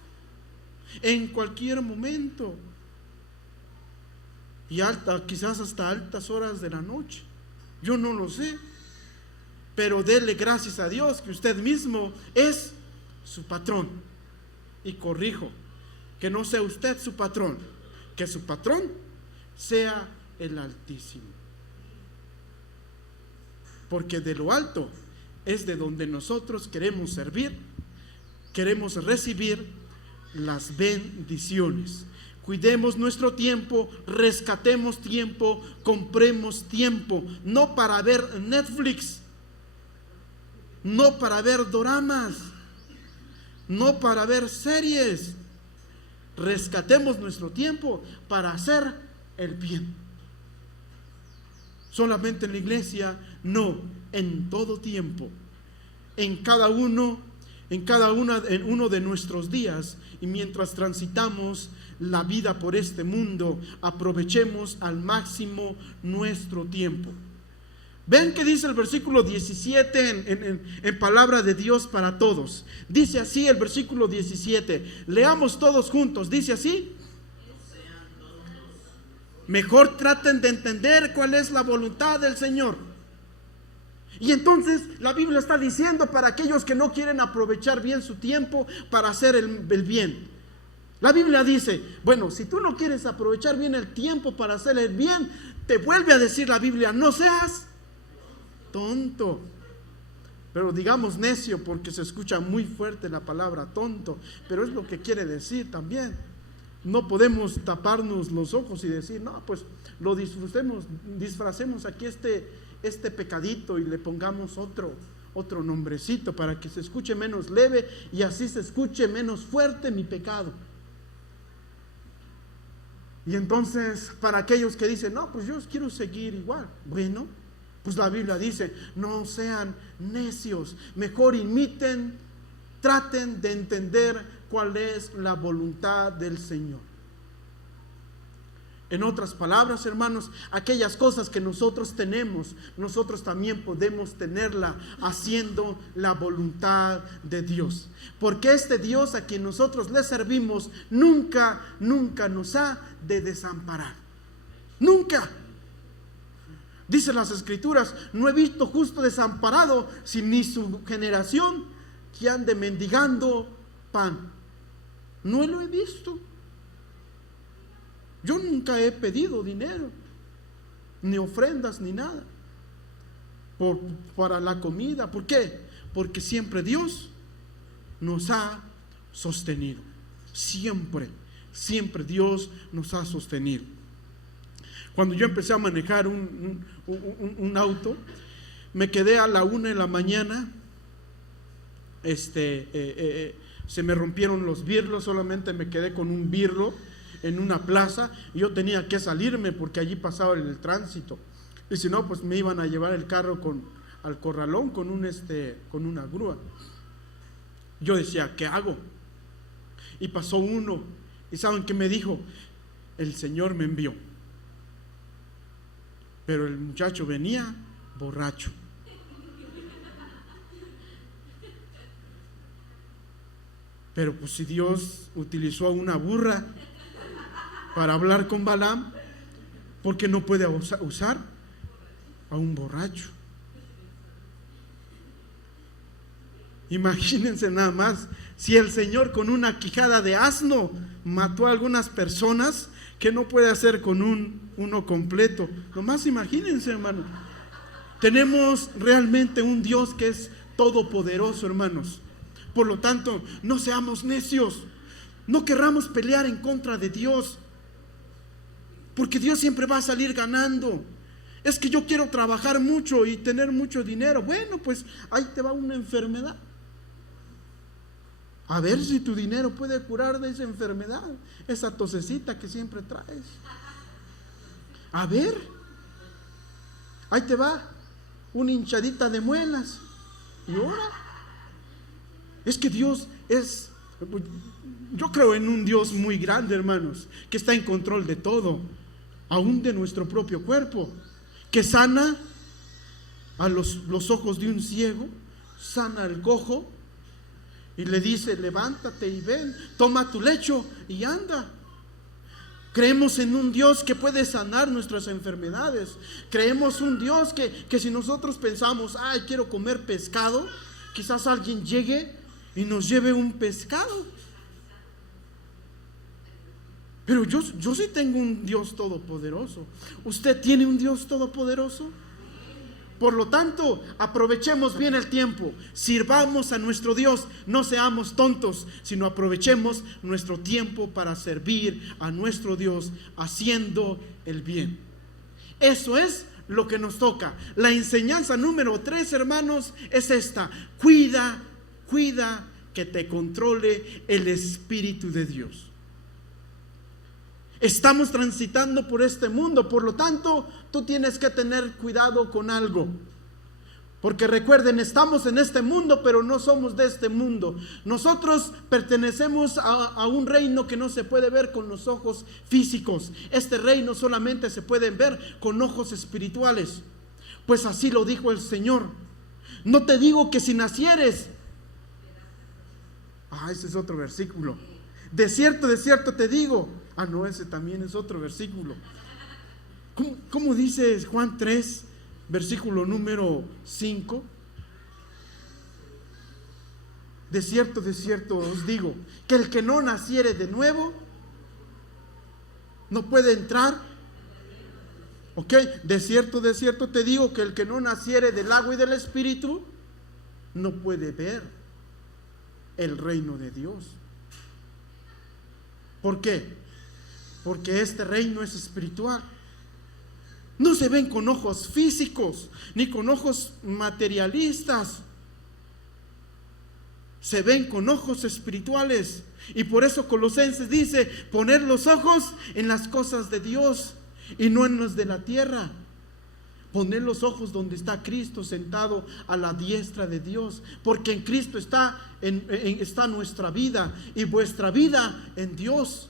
en cualquier momento, y quizás hasta altas horas de la noche. Yo no lo sé, pero denle gracias a Dios que usted mismo es su patrón. Y corrijo, que no sea usted su patrón, que su patrón sea el Altísimo. Porque de lo alto es de donde nosotros queremos servir, queremos recibir las bendiciones. Cuidemos nuestro tiempo, rescatemos tiempo, compremos tiempo, no para ver Netflix, no para ver doramas, no para ver series. Rescatemos nuestro tiempo para hacer el bien. Solamente en la iglesia, no, en todo tiempo, en uno de nuestros días, y mientras transitamos la vida por este mundo, aprovechemos al máximo nuestro tiempo. Ven que dice el versículo 17 en palabra de Dios para todos. Dice así el versículo 17. Leamos todos juntos. Dice así: mejor traten de entender cuál es la voluntad del Señor. Y entonces la Biblia está diciendo para aquellos que no quieren aprovechar bien su tiempo para hacer el bien. La Biblia dice, bueno, si tú no quieres aprovechar bien el tiempo para hacer el bien, te vuelve a decir la Biblia: no seas tonto. Pero digamos necio, porque se escucha muy fuerte la palabra tonto, pero es lo que quiere decir también. No podemos taparnos los ojos y decir: no, pues lo disfracemos aquí este pecadito y le pongamos otro nombrecito para que se escuche menos leve y así se escuche menos fuerte mi pecado. Y entonces, para aquellos que dicen: no, pues yo quiero seguir igual, bueno, pues la Biblia dice: no sean necios, mejor imiten, traten de entender cuál es la voluntad del Señor. En otras palabras, hermanos, aquellas cosas que nosotros tenemos, nosotros también podemos tenerla haciendo la voluntad de Dios. Porque este Dios a quien nosotros le servimos nunca nos ha de desamparar. Nunca. Dice las Escrituras: no he visto justo desamparado, ni su generación que ande mendigando pan. No lo he visto. Yo nunca he pedido dinero, ni ofrendas, ni nada para la comida. ¿Por qué? Porque siempre Dios nos ha sostenido. Siempre Dios nos ha sostenido. Cuando yo empecé a manejar un auto, me quedé a la 1 de la mañana. Se me rompieron los birlos, solamente me quedé con un birlo en una plaza y yo tenía que salirme porque allí pasaba el tránsito, y si no, pues me iban a llevar el carro al corralón con una grúa. Yo decía, ¿qué hago? Y pasó uno, y ¿saben qué me dijo? El Señor me envió. Pero el muchacho venía borracho. Pero pues si Dios utilizó a una burra para hablar con Balaam, ¿por qué no puede usar a un borracho? Imagínense nada más, si el Señor con una quijada de asno mató a algunas personas, ¿qué no puede hacer con uno completo? Nomás imagínense, hermano. Tenemos realmente un Dios que es todopoderoso, hermanos. Por lo tanto, no seamos necios, no querramos pelear en contra de Dios, porque Dios siempre va a salir ganando. Es que yo quiero trabajar mucho y tener mucho dinero. Bueno, pues ahí te va una enfermedad. A ver si tu dinero puede curar de esa enfermedad, esa tosecita que siempre traes. A ver, ahí te va una hinchadita de muelas. Y ahora, es que Dios yo creo en un Dios muy grande, hermanos, que está en control de todo, aún de nuestro propio cuerpo, que sana a los ojos de un ciego, sana al cojo y le dice: levántate y ven, toma tu lecho y anda. Creemos en un Dios que puede sanar nuestras enfermedades. Creemos un Dios que si nosotros pensamos, ay, quiero comer pescado, quizás alguien llegue y nos lleve un pescado. Pero yo sí tengo un Dios todopoderoso. ¿Usted tiene un Dios todopoderoso? Por lo tanto, aprovechemos bien el tiempo, sirvamos a nuestro Dios, no seamos tontos, sino aprovechemos nuestro tiempo para servir a nuestro Dios haciendo el bien. Eso es lo que nos toca. La enseñanza número 3, hermanos, es esta: cuida que te controle el Espíritu de Dios. Estamos transitando por este mundo, por lo tanto, tú tienes que tener cuidado con algo. Porque recuerden, estamos en este mundo, pero no somos de este mundo. Nosotros pertenecemos a un reino que no se puede ver con los ojos físicos. Este reino solamente se puede ver con ojos espirituales. Pues así lo dijo el Señor. No te digo que si nacieres. Ese es otro versículo. De cierto te digo. No, ese también es otro versículo. ¿Cómo dice Juan 3, versículo número 5? De cierto os digo, que el que no naciere de nuevo no puede entrar. Ok, de cierto te digo, que el que no naciere del agua y del Espíritu no puede ver el reino de Dios. ¿Por qué? Porque este reino es espiritual. No se ven con ojos físicos, ni con ojos materialistas. Se ven con ojos espirituales. Y por eso Colosenses dice: poner los ojos en las cosas de Dios y no en las de la tierra. Poner los ojos donde está Cristo sentado a la diestra de Dios, porque en Cristo está nuestra vida, y vuestra vida en Dios.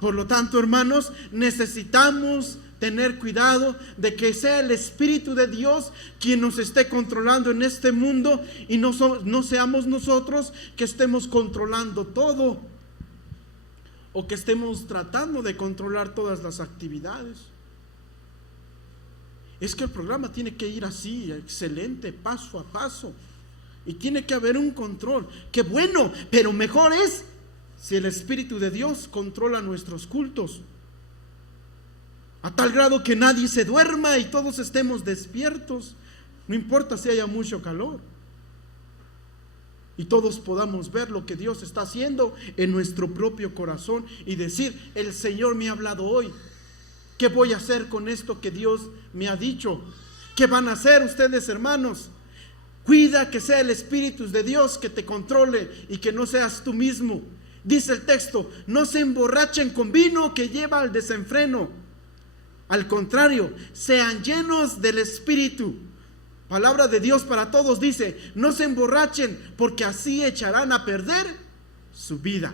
Por lo tanto, hermanos, necesitamos tener cuidado de que sea el Espíritu de Dios quien nos esté controlando en este mundo, y no seamos nosotros que estemos controlando todo, o que estemos tratando de controlar todas las actividades. Es que el programa tiene que ir así, excelente, paso a paso. Y tiene que haber un control. ¡Qué bueno! Pero mejor es si el Espíritu de Dios controla nuestros cultos, a tal grado que nadie se duerma y todos estemos despiertos. No importa si haya mucho calor. Y todos podamos ver lo que Dios está haciendo en nuestro propio corazón y decir: el Señor me ha hablado hoy. ¿Qué voy a hacer con esto que Dios me ha dicho? ¿Qué van a hacer ustedes, hermanos? Cuida que sea el Espíritu de Dios que te controle y que no seas tú mismo. Dice el texto: no se emborrachen con vino que lleva al desenfreno. Al contrario, sean llenos del Espíritu. Palabra de Dios para todos dice: no se emborrachen, porque así echarán a perder su vida.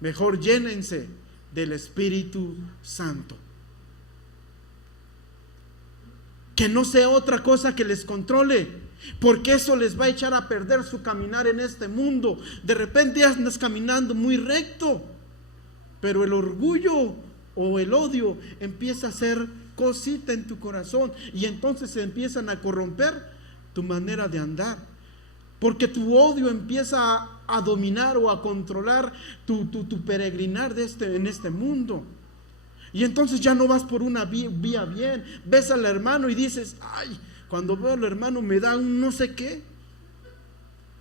Mejor llénense del Espíritu Santo. Que no sea otra cosa que les controle, porque eso les va a echar a perder su caminar en este mundo. De repente andas caminando muy recto, pero el orgullo o el odio empieza a hacer cosita en tu corazón, y entonces se empiezan a corromper tu manera de andar, porque tu odio empieza a dominar o a controlar tu peregrinar en este mundo. Y entonces ya no vas por una vía bien. Ves al hermano y dices: ay, cuando veo al hermano me da un no sé qué.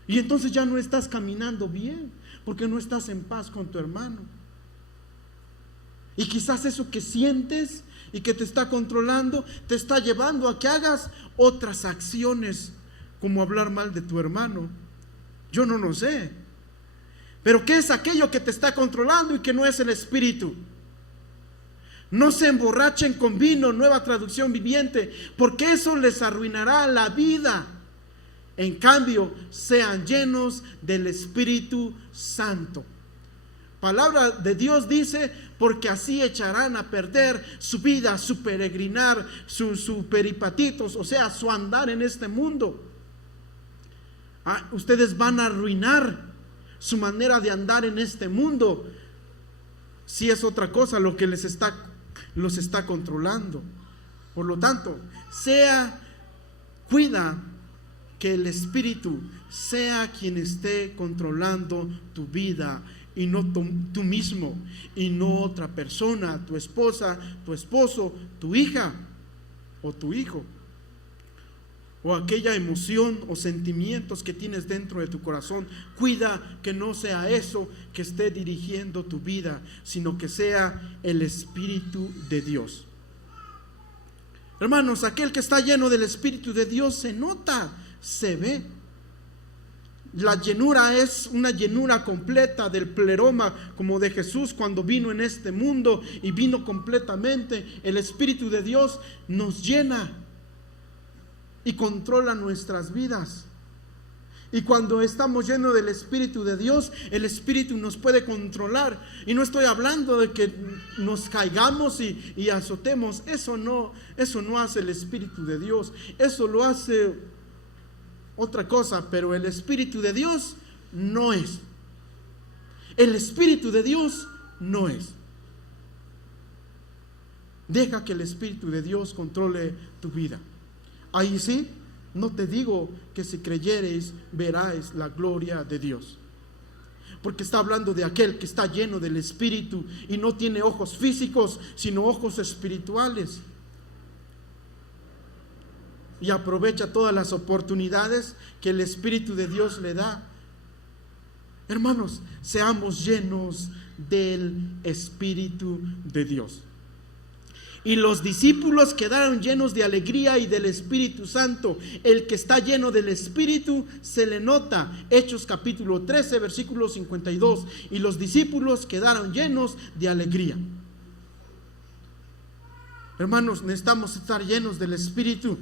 Y entonces ya no estás caminando bien, porque no estás en paz con tu hermano. Y quizás eso que sientes y que te está controlando te está llevando a que hagas otras acciones, como hablar mal de tu hermano. Yo no lo sé, pero ¿qué es aquello que te está controlando y que no es el Espíritu? No se emborrachen con vino, Nueva Traducción Viviente, porque eso les arruinará la vida. En cambio, sean llenos del Espíritu Santo. Palabra de Dios dice: porque así echarán a perder su vida, su peregrinar, su peripatitos, o sea, su andar en este mundo. Ustedes van a arruinar su manera de andar en este mundo, si es otra cosa lo que los está controlando. Por lo tanto, cuida que el Espíritu sea quien esté controlando tu vida, y no tú mismo, y no otra persona, tu esposa, tu esposo, tu hija o tu hijo, o aquella emoción o sentimientos que tienes dentro de tu corazón. Cuida que no sea eso que esté dirigiendo tu vida, sino que sea el Espíritu de Dios. Hermanos, aquel que está lleno del Espíritu de Dios se nota, se ve. La llenura es una llenura completa del pleroma, como de Jesús cuando vino en este mundo y vino completamente. El Espíritu de Dios nos llena y controla nuestras vidas. Y cuando estamos llenos del Espíritu de Dios, el Espíritu nos puede controlar. Y no estoy hablando de que nos caigamos y azotemos. Eso no hace el Espíritu de Dios. Eso lo hace otra cosa, pero el Espíritu de Dios no es. El Espíritu de Dios no es. Deja que el Espíritu de Dios controle tu vida. Ahí sí, no te digo que si creyereis veráis la gloria de Dios, porque está hablando de aquel que está lleno del Espíritu y no tiene ojos físicos, sino ojos espirituales. Y aprovecha todas las oportunidades que el Espíritu de Dios le da. Hermanos, seamos llenos del Espíritu de Dios. Y los discípulos quedaron llenos de alegría y del Espíritu Santo. El que está lleno del Espíritu se le nota. Hechos capítulo 13, versículo 52. Y los discípulos quedaron llenos de alegría. Hermanos, necesitamos estar llenos del Espíritu.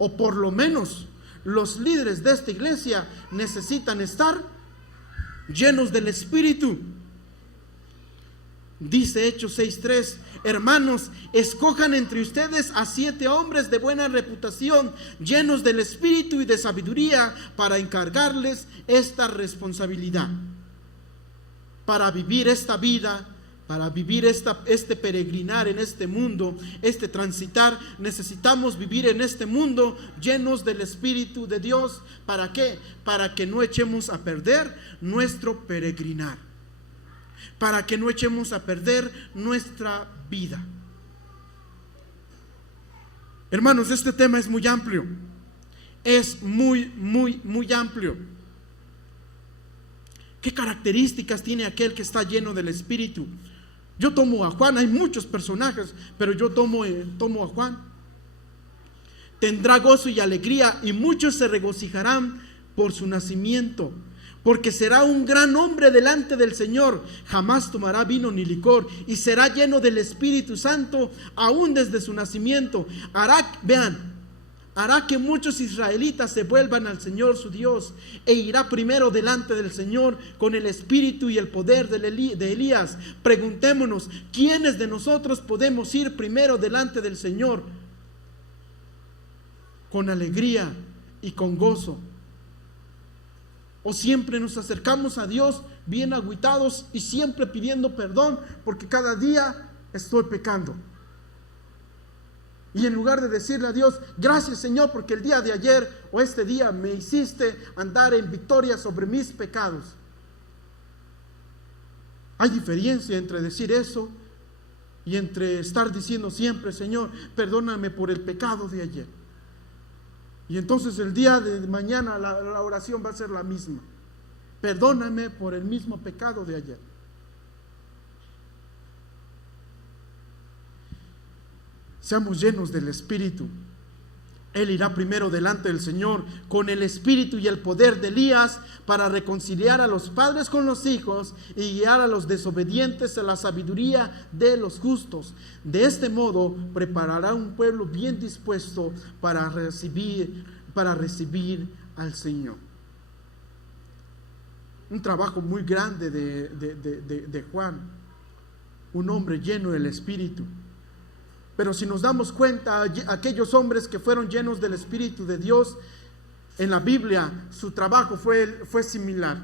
O por lo menos los líderes de esta iglesia necesitan estar llenos del Espíritu. Dice Hechos 6:3: hermanos, escojan entre ustedes a 7 hombres de buena reputación, llenos del Espíritu y de sabiduría, para encargarles esta responsabilidad, para vivir esta vida Para vivir este peregrinar en este mundo, este transitar, necesitamos vivir en este mundo llenos del Espíritu de Dios. ¿Para qué? Para que no echemos a perder nuestro peregrinar. Para que no echemos a perder nuestra vida. Hermanos, este tema es muy amplio. Es muy amplio. ¿Qué características tiene aquel que está lleno del Espíritu? Yo tomo a Juan, hay muchos personajes, pero yo tomo a Juan. Tendrá gozo y alegría, y muchos se regocijarán por su nacimiento, porque será un gran hombre delante del Señor. Jamás tomará vino ni licor, y será lleno del Espíritu Santo aún desde su nacimiento. Hará que muchos israelitas se vuelvan al Señor su Dios, e irá primero delante del Señor con el espíritu y el poder de Elías. Preguntémonos, ¿quiénes de nosotros podemos ir primero delante del Señor con alegría y con gozo? ¿O siempre nos acercamos a Dios bien agüitados y siempre pidiendo perdón porque cada día estoy pecando? Y en lugar de decirle a Dios, gracias Señor, porque el día de ayer o este día me hiciste andar en victoria sobre mis pecados. Hay diferencia entre decir eso y entre estar diciendo siempre, Señor, perdóname por el pecado de ayer. Y entonces el día de mañana la oración va a ser la misma. Perdóname por el mismo pecado de ayer. Seamos llenos del Espíritu. Él irá primero delante del Señor con el espíritu y el poder de Elías para reconciliar a los padres con los hijos y guiar a los desobedientes a la sabiduría de los justos. De este modo preparará un pueblo bien dispuesto para recibir al Señor. Un trabajo muy grande de Juan, un hombre lleno del Espíritu. Pero si nos damos cuenta, aquellos hombres que fueron llenos del Espíritu de Dios, en la Biblia, su trabajo fue similar.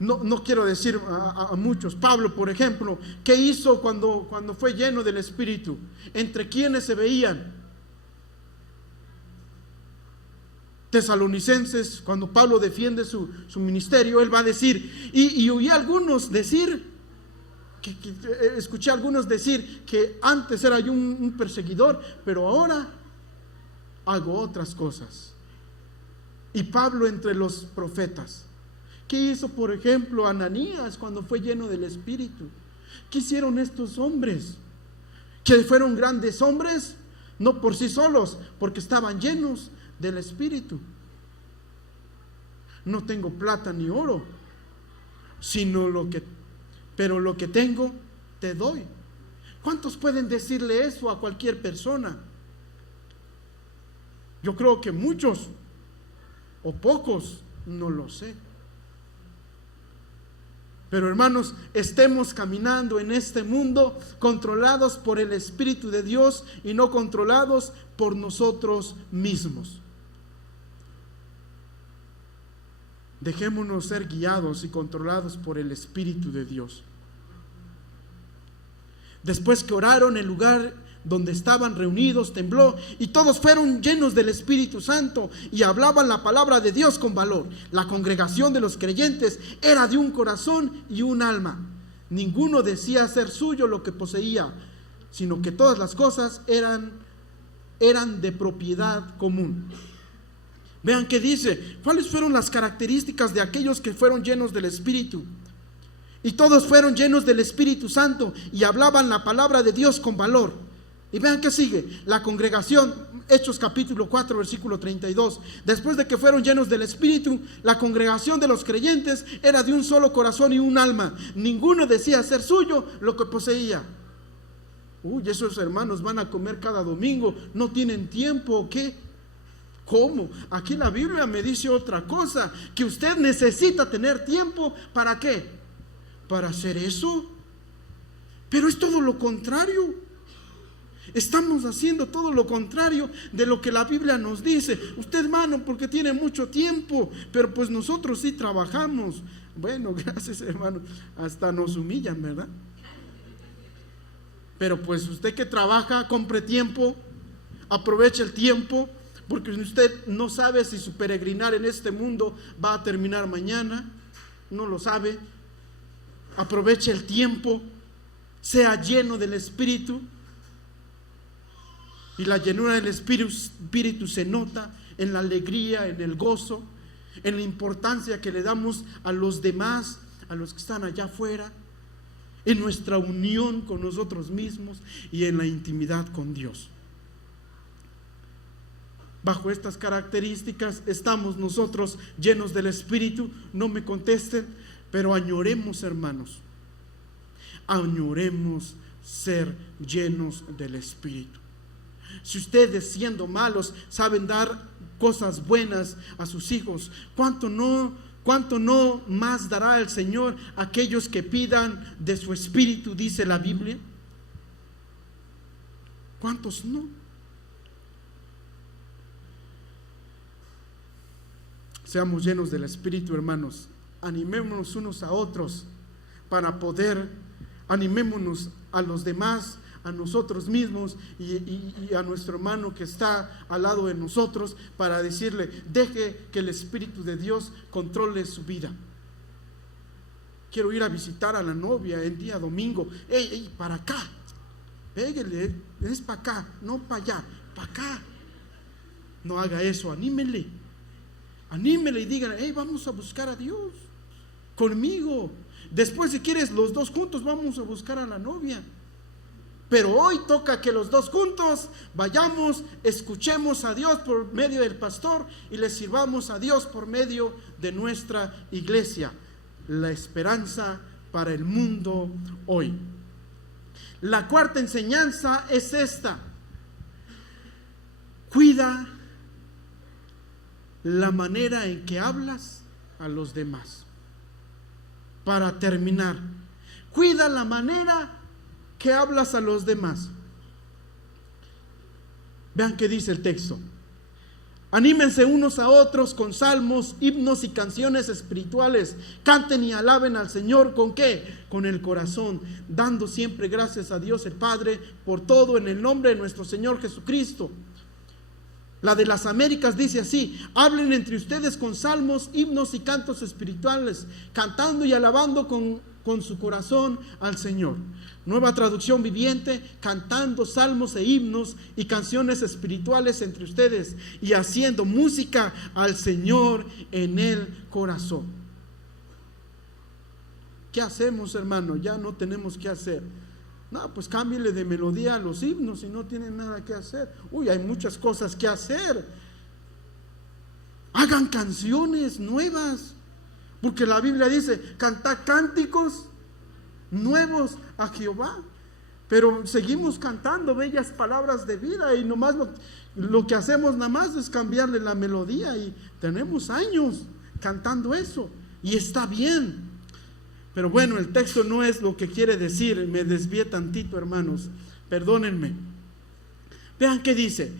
No quiero decir a muchos. Pablo, por ejemplo, ¿qué hizo cuando fue lleno del Espíritu? ¿Entre quiénes se veían? Tesalonicenses, cuando Pablo defiende su ministerio, él va a decir, y oí a algunos decir, escuché a algunos decir que antes era yo un perseguidor, pero ahora hago otras cosas. Y Pablo entre los profetas, ¿qué hizo por ejemplo Ananías cuando fue lleno del Espíritu? ¿Qué hicieron estos hombres? Que fueron grandes hombres, no por sí solos, porque estaban llenos del Espíritu. No tengo plata ni oro, sino pero lo que tengo te doy. ¿Cuántos pueden decirle eso a cualquier persona? Yo creo que muchos o pocos, no lo sé. Pero hermanos, estemos caminando en este mundo controlados por el Espíritu de Dios y no controlados por nosotros mismos. Dejémonos ser guiados y controlados por el Espíritu de Dios. Después que oraron, el lugar donde estaban reunidos tembló y todos fueron llenos del Espíritu Santo y hablaban la palabra de Dios con valor. La congregación de los creyentes era de un corazón y un alma. Ninguno decía ser suyo lo que poseía, sino que todas las cosas eran de propiedad común. Vean qué dice, ¿cuáles fueron las características de aquellos que fueron llenos del Espíritu? Y todos fueron llenos del Espíritu Santo y hablaban la palabra de Dios con valor. Y vean qué sigue, la congregación, Hechos capítulo 4 versículo 32. Después de que fueron llenos del Espíritu, la congregación de los creyentes era de un solo corazón y un alma. Ninguno decía ser suyo lo que poseía. Uy, esos hermanos van a comer cada domingo, ¿no tienen tiempo o qué? ¿Cómo? Aquí la Biblia me dice otra cosa, que usted necesita tener tiempo, ¿para qué? Para hacer eso. Pero es todo lo contrario. Estamos haciendo todo lo contrario de lo que la Biblia nos dice. Usted, hermano, porque tiene mucho tiempo, pero pues nosotros sí trabajamos. Bueno, gracias, hermano. Hasta nos humillan, ¿verdad? Pero pues usted que trabaja, compre tiempo, aproveche el tiempo, porque usted no sabe si su peregrinar en este mundo va a terminar mañana. No lo sabe. Aproveche el tiempo, sea lleno del Espíritu. Y la llenura del Espíritu se nota en la alegría, en el gozo, en la importancia que le damos a los demás, a los que están allá afuera, en nuestra unión con nosotros mismos y en la intimidad con Dios. Bajo estas características estamos nosotros llenos del Espíritu. No me contesten, pero añoremos, hermanos, añoremos ser llenos del Espíritu. Si ustedes, siendo malos, saben dar cosas buenas a sus hijos, ¿cuánto no más dará el Señor a aquellos que pidan de su Espíritu, dice la Biblia? ¿Cuántos no? Seamos llenos del Espíritu, hermanos. Animémonos unos a otros para poder, animémonos a los demás, a nosotros mismos y a nuestro hermano que está al lado de nosotros, para decirle: deje que el Espíritu de Dios controle su vida. Quiero ir a visitar a la novia el día domingo. ¡Ey, para acá! Pégale, es para acá, no para allá, para acá. No haga eso, anímele y díganle: hey, vamos a buscar a Dios conmigo. Después, si quieres, los dos juntos vamos a buscar a la novia. Pero hoy toca que los dos juntos vayamos, escuchemos a Dios por medio del pastor y le sirvamos a Dios por medio de nuestra iglesia. La esperanza para el mundo hoy. La cuarta enseñanza es esta: cuida la manera en que hablas a los demás. Para terminar, cuida la manera que hablas a los demás. Vean qué dice el texto: anímense unos a otros con salmos, himnos y canciones espirituales. Canten y alaben al Señor. ¿Con qué? Con el corazón, dando siempre gracias a Dios el Padre por todo, en el nombre de nuestro Señor Jesucristo. La de las Américas dice así: hablen entre ustedes con salmos, himnos y cantos espirituales, cantando y alabando con su corazón al Señor. Nueva Traducción Viviente: cantando salmos e himnos y canciones espirituales entre ustedes y haciendo música al Señor en el corazón. ¿Qué hacemos, hermano? Ya no tenemos que hacer. No, pues cámbiale de melodía a los himnos y no tienen nada que hacer. Uy, hay muchas cosas que hacer. Hagan canciones nuevas, porque la Biblia dice: cantad cánticos nuevos a Jehová. Pero seguimos cantando bellas palabras de vida y nomás lo que hacemos nada más es cambiarle la melodía, y tenemos años cantando eso y está bien. Pero bueno, el texto no es lo que quiere decir. Me desvié tantito, hermanos, perdónenme. Vean qué dice.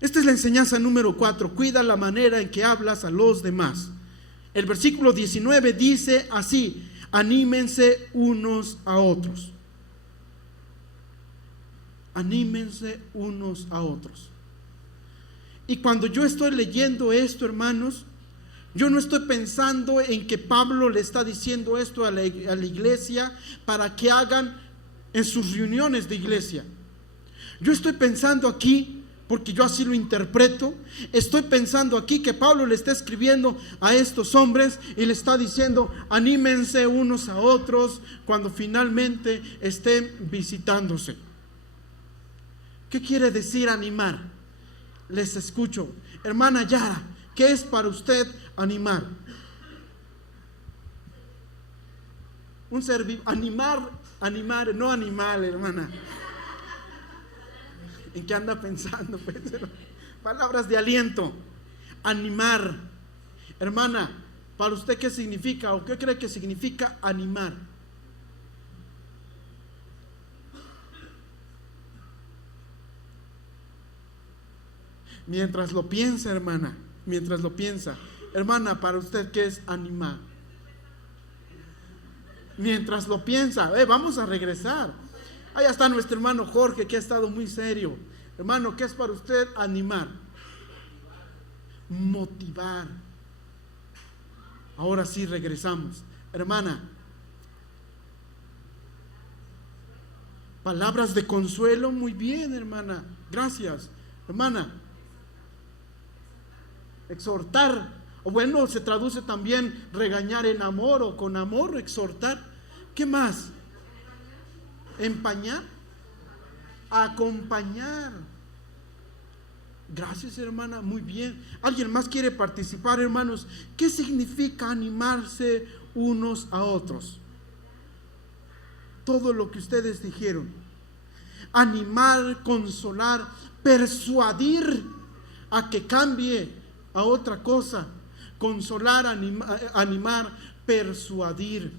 Esta es la enseñanza número 4: cuida la manera en que hablas a los demás. El versículo 19 dice así: anímense unos a otros. Anímense unos a otros. Y cuando yo estoy leyendo esto, hermanos, yo no estoy pensando en que Pablo le está diciendo esto a la iglesia para que hagan en sus reuniones de iglesia. Yo estoy pensando aquí, porque yo así lo interpreto, estoy pensando aquí que Pablo le está escribiendo a estos hombres y le está diciendo: anímense unos a otros cuando finalmente estén visitándose. ¿Qué quiere decir animar? Les escucho. Hermana Yara, ¿qué es para usted animar? Un ser vivo. Animar, no animal, hermana. ¿En qué anda pensando? Pues, palabras de aliento. Animar. Hermana, ¿para usted qué significa o qué cree que significa animar? Mientras lo piensa, hermana, mientras lo piensa, hermana, para usted, ¿qué es animar? Mientras lo piensa, vamos a regresar. Allá está nuestro hermano Jorge, que ha estado muy serio. Hermano, ¿qué es para usted animar? Motivar. Ahora sí regresamos. Hermana, palabras de consuelo, muy bien, hermana, gracias. Hermana, exhortar, o bueno, se traduce también regañar en amor o con amor, exhortar. ¿Qué más? Empañar, acompañar. Gracias, hermana, muy bien. ¿Alguien más quiere participar, hermanos? ¿Qué significa animarse unos a otros? Todo lo que ustedes dijeron. Animar, consolar, persuadir a que cambie a otra cosa. Consolar, animar, persuadir.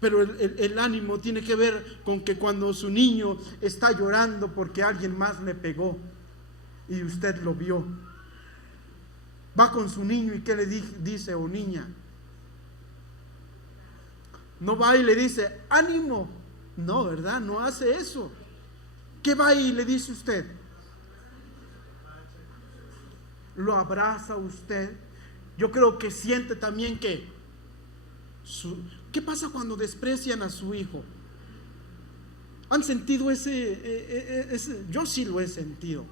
Pero el ánimo tiene que ver con que cuando su niño está llorando porque alguien más le pegó y usted lo vio, va con su niño y ¿qué le dice? O niña, no va y le dice ánimo, no, ¿verdad? No hace eso. ¿Qué va y le dice usted? Lo abraza usted. Yo creo que siente también que ¿qué pasa cuando desprecian a su hijo? ¿Han sentido ese? Yo sí lo he sentido.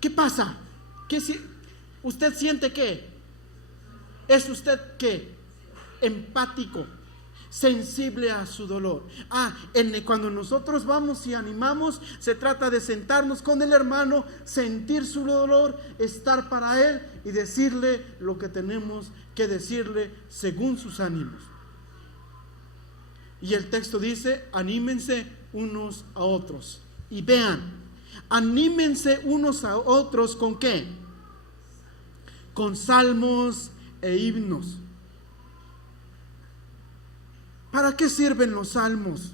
¿Qué pasa? ¿Usted siente qué? ¿Es usted qué? Empático, sensible a su dolor. Cuando nosotros vamos y animamos, se trata de sentarnos con el hermano, sentir su dolor, estar para él y decirle lo que tenemos que decirle según sus ánimos. Y el texto dice, anímense unos a otros. Y vean, anímense unos a otros ¿con qué? Con salmos e himnos. ¿Para qué sirven los salmos?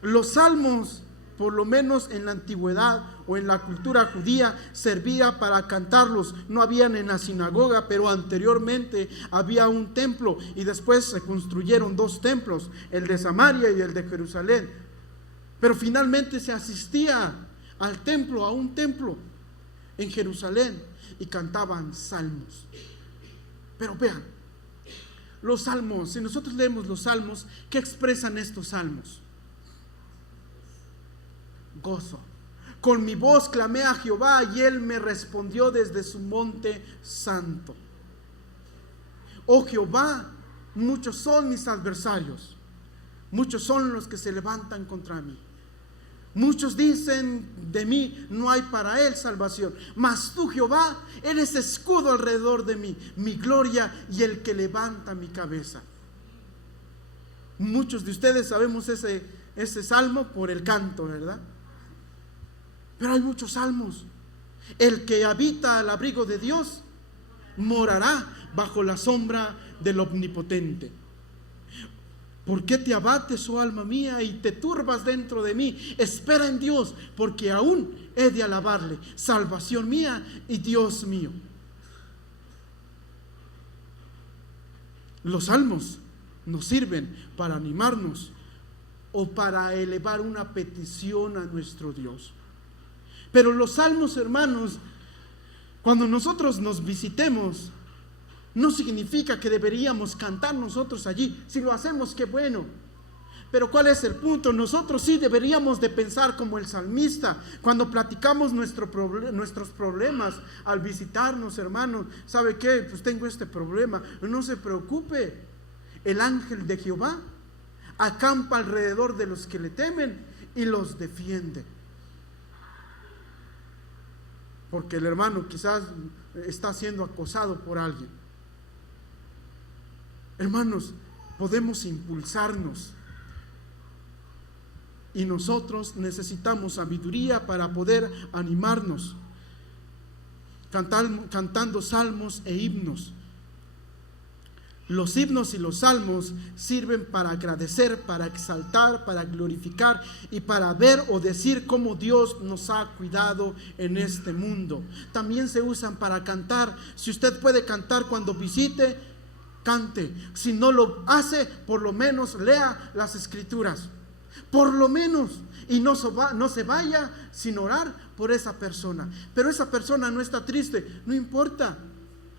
Los salmos, por lo menos en la antigüedad o en la cultura judía, servía para cantarlos. No habían en la sinagoga, pero anteriormente había un templo y después se construyeron 2 templos, el de Samaria y el de Jerusalén. Pero finalmente se asistía al templo, a un templo en Jerusalén, y cantaban salmos. Pero vean, los salmos, si nosotros leemos los salmos, ¿qué expresan estos salmos? Gozo. Con mi voz clamé a Jehová y él me respondió desde su monte santo. Oh Jehová, muchos son mis adversarios, muchos son los que se levantan contra mí. Muchos dicen de mí, no hay para él salvación. Mas tú, Jehová, eres escudo alrededor de mí, mi gloria y el que levanta mi cabeza. Muchos de ustedes sabemos ese salmo por el canto, ¿verdad? Pero hay muchos salmos. El que habita al abrigo de Dios morará bajo la sombra del Omnipotente. ¿Por qué te abates, oh alma mía, y te turbas dentro de mí? Espera en Dios, porque aún he de alabarle, salvación mía y Dios mío. Los salmos nos sirven para animarnos o para elevar una petición a nuestro Dios. Pero los salmos, hermanos, cuando nosotros nos visitemos, no significa que deberíamos cantar nosotros allí. Si lo hacemos, qué bueno. Pero ¿cuál es el punto? Nosotros sí deberíamos de pensar como el salmista. Cuando platicamos nuestros problemas al visitarnos, hermanos, ¿sabe qué? Pues tengo este problema. No se preocupe. El ángel de Jehová acampa alrededor de los que le temen y los defiende. Porque el hermano quizás está siendo acosado por alguien. Hermanos, podemos impulsarnos y nosotros necesitamos sabiduría para poder animarnos, cantando salmos e himnos. Los himnos y los salmos sirven para agradecer, para exaltar, para glorificar y para ver o decir cómo Dios nos ha cuidado en este mundo. También se usan para cantar. Si usted puede cantar cuando visite, cante. Si no lo hace, por lo menos lea las escrituras. Por lo menos. Y no se vaya sin orar por esa persona. Pero esa persona no está triste, no importa.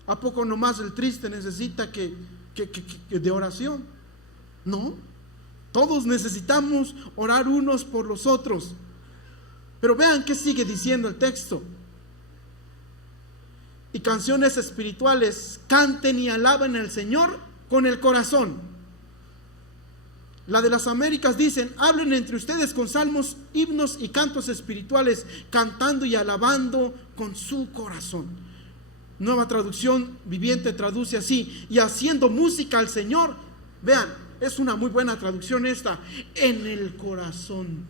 ¿A poco nomás el triste necesita que de oración? No, todos necesitamos orar unos por los otros. Pero vean qué sigue diciendo el texto. Y canciones espirituales, canten y alaben al Señor con el corazón. La de las Américas dicen: hablen entre ustedes con salmos, himnos y cantos espirituales, cantando y alabando con su corazón. Nueva Traducción Viviente traduce así: y haciendo música al Señor. Vean, es una muy buena traducción esta: en el corazón.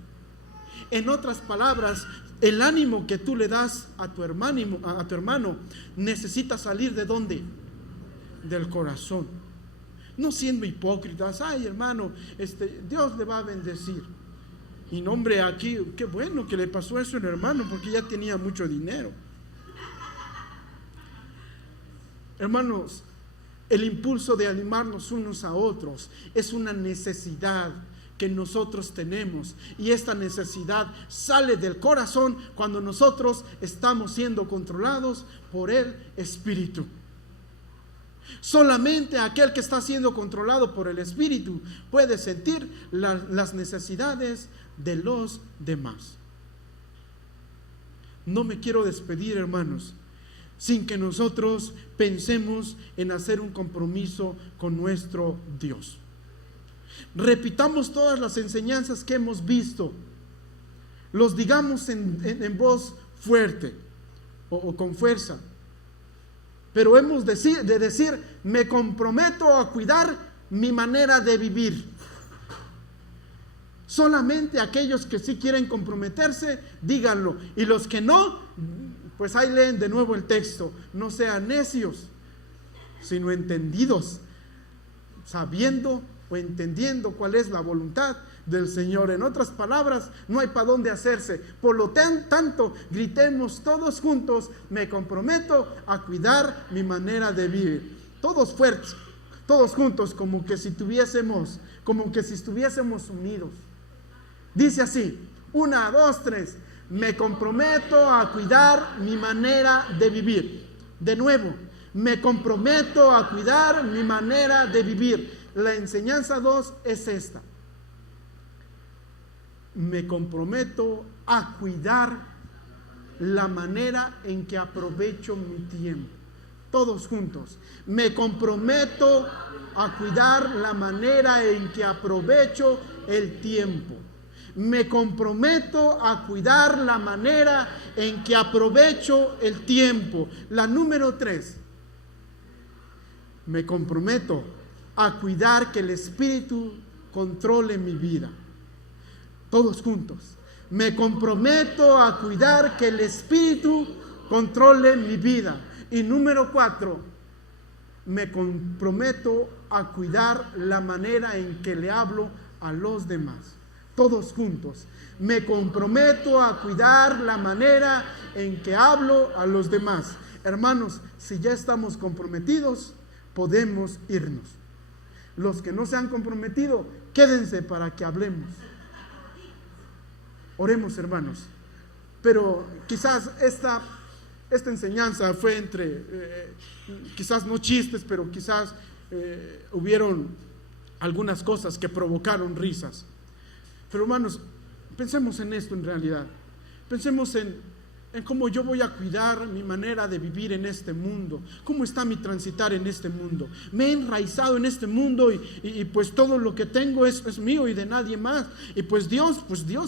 En otras palabras, el ánimo que tú le das a tu hermano necesita salir ¿de dónde? Del corazón. No siendo hipócritas: ay, hermano, Dios le va a bendecir. Y no, hombre, aquí, qué bueno que le pasó eso al hermano, porque ya tenía mucho dinero. Hermanos, el impulso de animarnos unos a otros es una necesidad que nosotros tenemos, y esta necesidad sale del corazón cuando nosotros estamos siendo controlados por el Espíritu. Solamente aquel que está siendo controlado por el Espíritu puede sentir las necesidades de los demás. No me quiero despedir, hermanos, sin que nosotros pensemos en hacer un compromiso con nuestro Dios. Repitamos todas las enseñanzas que hemos visto, los digamos en voz fuerte o con fuerza, pero hemos de decir: me comprometo a cuidar mi manera de vivir. Solamente aquellos que sí quieren comprometerse, díganlo, y los que no, pues ahí leen de nuevo el texto: no sean necios, sino entendidos, sabiendo o entendiendo cuál es la voluntad del Señor. En otras palabras, no hay para dónde hacerse. Por lo tanto, gritemos todos juntos: me comprometo a cuidar mi manera de vivir. Todos fuertes, todos juntos, como que si estuviésemos unidos. Dice así: 1, 2, 3. Me comprometo a cuidar mi manera de vivir. De nuevo, me comprometo a cuidar mi manera de vivir. La enseñanza 2 es esta: me comprometo a cuidar la manera en que aprovecho mi tiempo. Todos juntos: me comprometo a cuidar la manera en que aprovecho el tiempo. Me comprometo a cuidar la manera en que aprovecho el tiempo. La número 3: me comprometo a cuidar que el Espíritu controle mi vida. Todos juntos: me comprometo a cuidar que el Espíritu controle mi vida. Y número 4: me comprometo a cuidar la manera en que le hablo a los demás. Todos juntos: me comprometo a cuidar la manera en que hablo a los demás. Hermanos, si ya estamos comprometidos, podemos irnos. Los que no se han comprometido, quédense para que hablemos. Oremos, hermanos. Pero quizás esta enseñanza fue entre, quizás no chistes, pero quizás hubieron algunas cosas que provocaron risas. Pero hermanos, pensemos en esto en realidad. Pensemos en cómo yo voy a cuidar mi manera de vivir en este mundo. ¿Cómo está mi transitar en este mundo? Me he enraizado en este mundo y pues todo lo que tengo es mío y de nadie más. Y pues Dios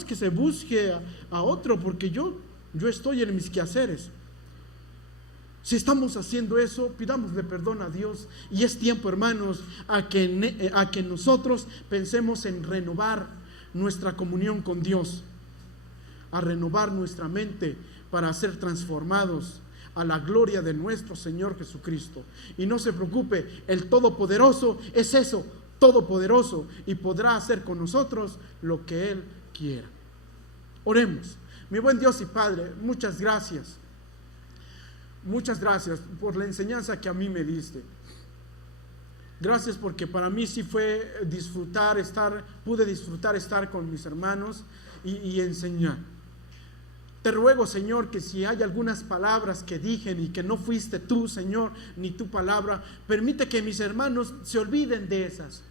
que se busque a otro, porque yo estoy en mis quehaceres. Si estamos haciendo eso, pidámosle perdón a Dios. Y es tiempo, hermanos, a que nosotros pensemos en renovar nuestra comunión con Dios, a renovar nuestra mente para ser transformados a la gloria de nuestro Señor Jesucristo. Y no se preocupe, el Todopoderoso es eso, todopoderoso, y podrá hacer con nosotros lo que Él quiera. Oremos. Mi buen Dios y Padre, muchas gracias. Muchas gracias por la enseñanza que a mí me diste. Gracias porque para mí sí fue pude disfrutar estar con mis hermanos y enseñar. Te ruego, Señor, que si hay algunas palabras que dije y que no fuiste tú, Señor, ni tu palabra, permite que mis hermanos se olviden de esas,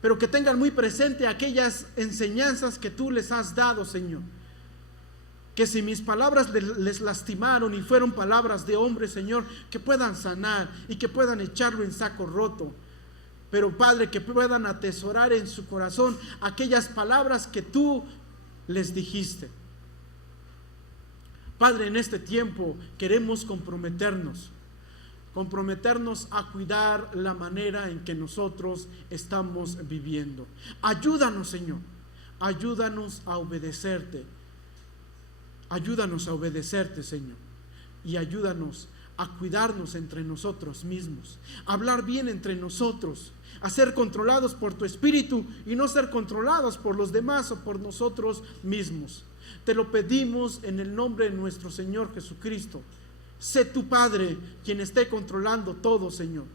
pero que tengan muy presente aquellas enseñanzas que tú les has dado, Señor. Que si mis palabras les lastimaron y fueron palabras de hombre, Señor, que puedan sanar y que puedan echarlo en saco roto. Pero, Padre, que puedan atesorar en su corazón aquellas palabras que tú les dijiste. Padre, en este tiempo queremos comprometernos a cuidar la manera en que nosotros estamos viviendo. Ayúdanos, Señor, ayúdanos a obedecerte. Ayúdanos a obedecerte, Señor, y ayúdanos a cuidarnos entre nosotros mismos, a hablar bien entre nosotros, a ser controlados por tu Espíritu y no ser controlados por los demás o por nosotros mismos. Te lo pedimos en el nombre de nuestro Señor Jesucristo. Sé tu Padre quien esté controlando todo, Señor.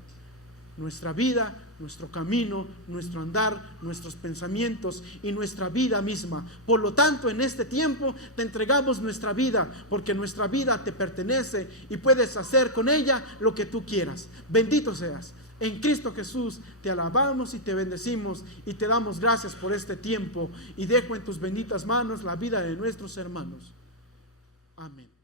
Nuestra vida, nuestro camino, nuestro andar, nuestros pensamientos y nuestra vida misma. Por lo tanto, en este tiempo te entregamos nuestra vida, porque nuestra vida te pertenece y puedes hacer con ella lo que tú quieras. Bendito seas. En Cristo Jesús te alabamos y te bendecimos y te damos gracias por este tiempo, y dejo en tus benditas manos la vida de nuestros hermanos. Amén.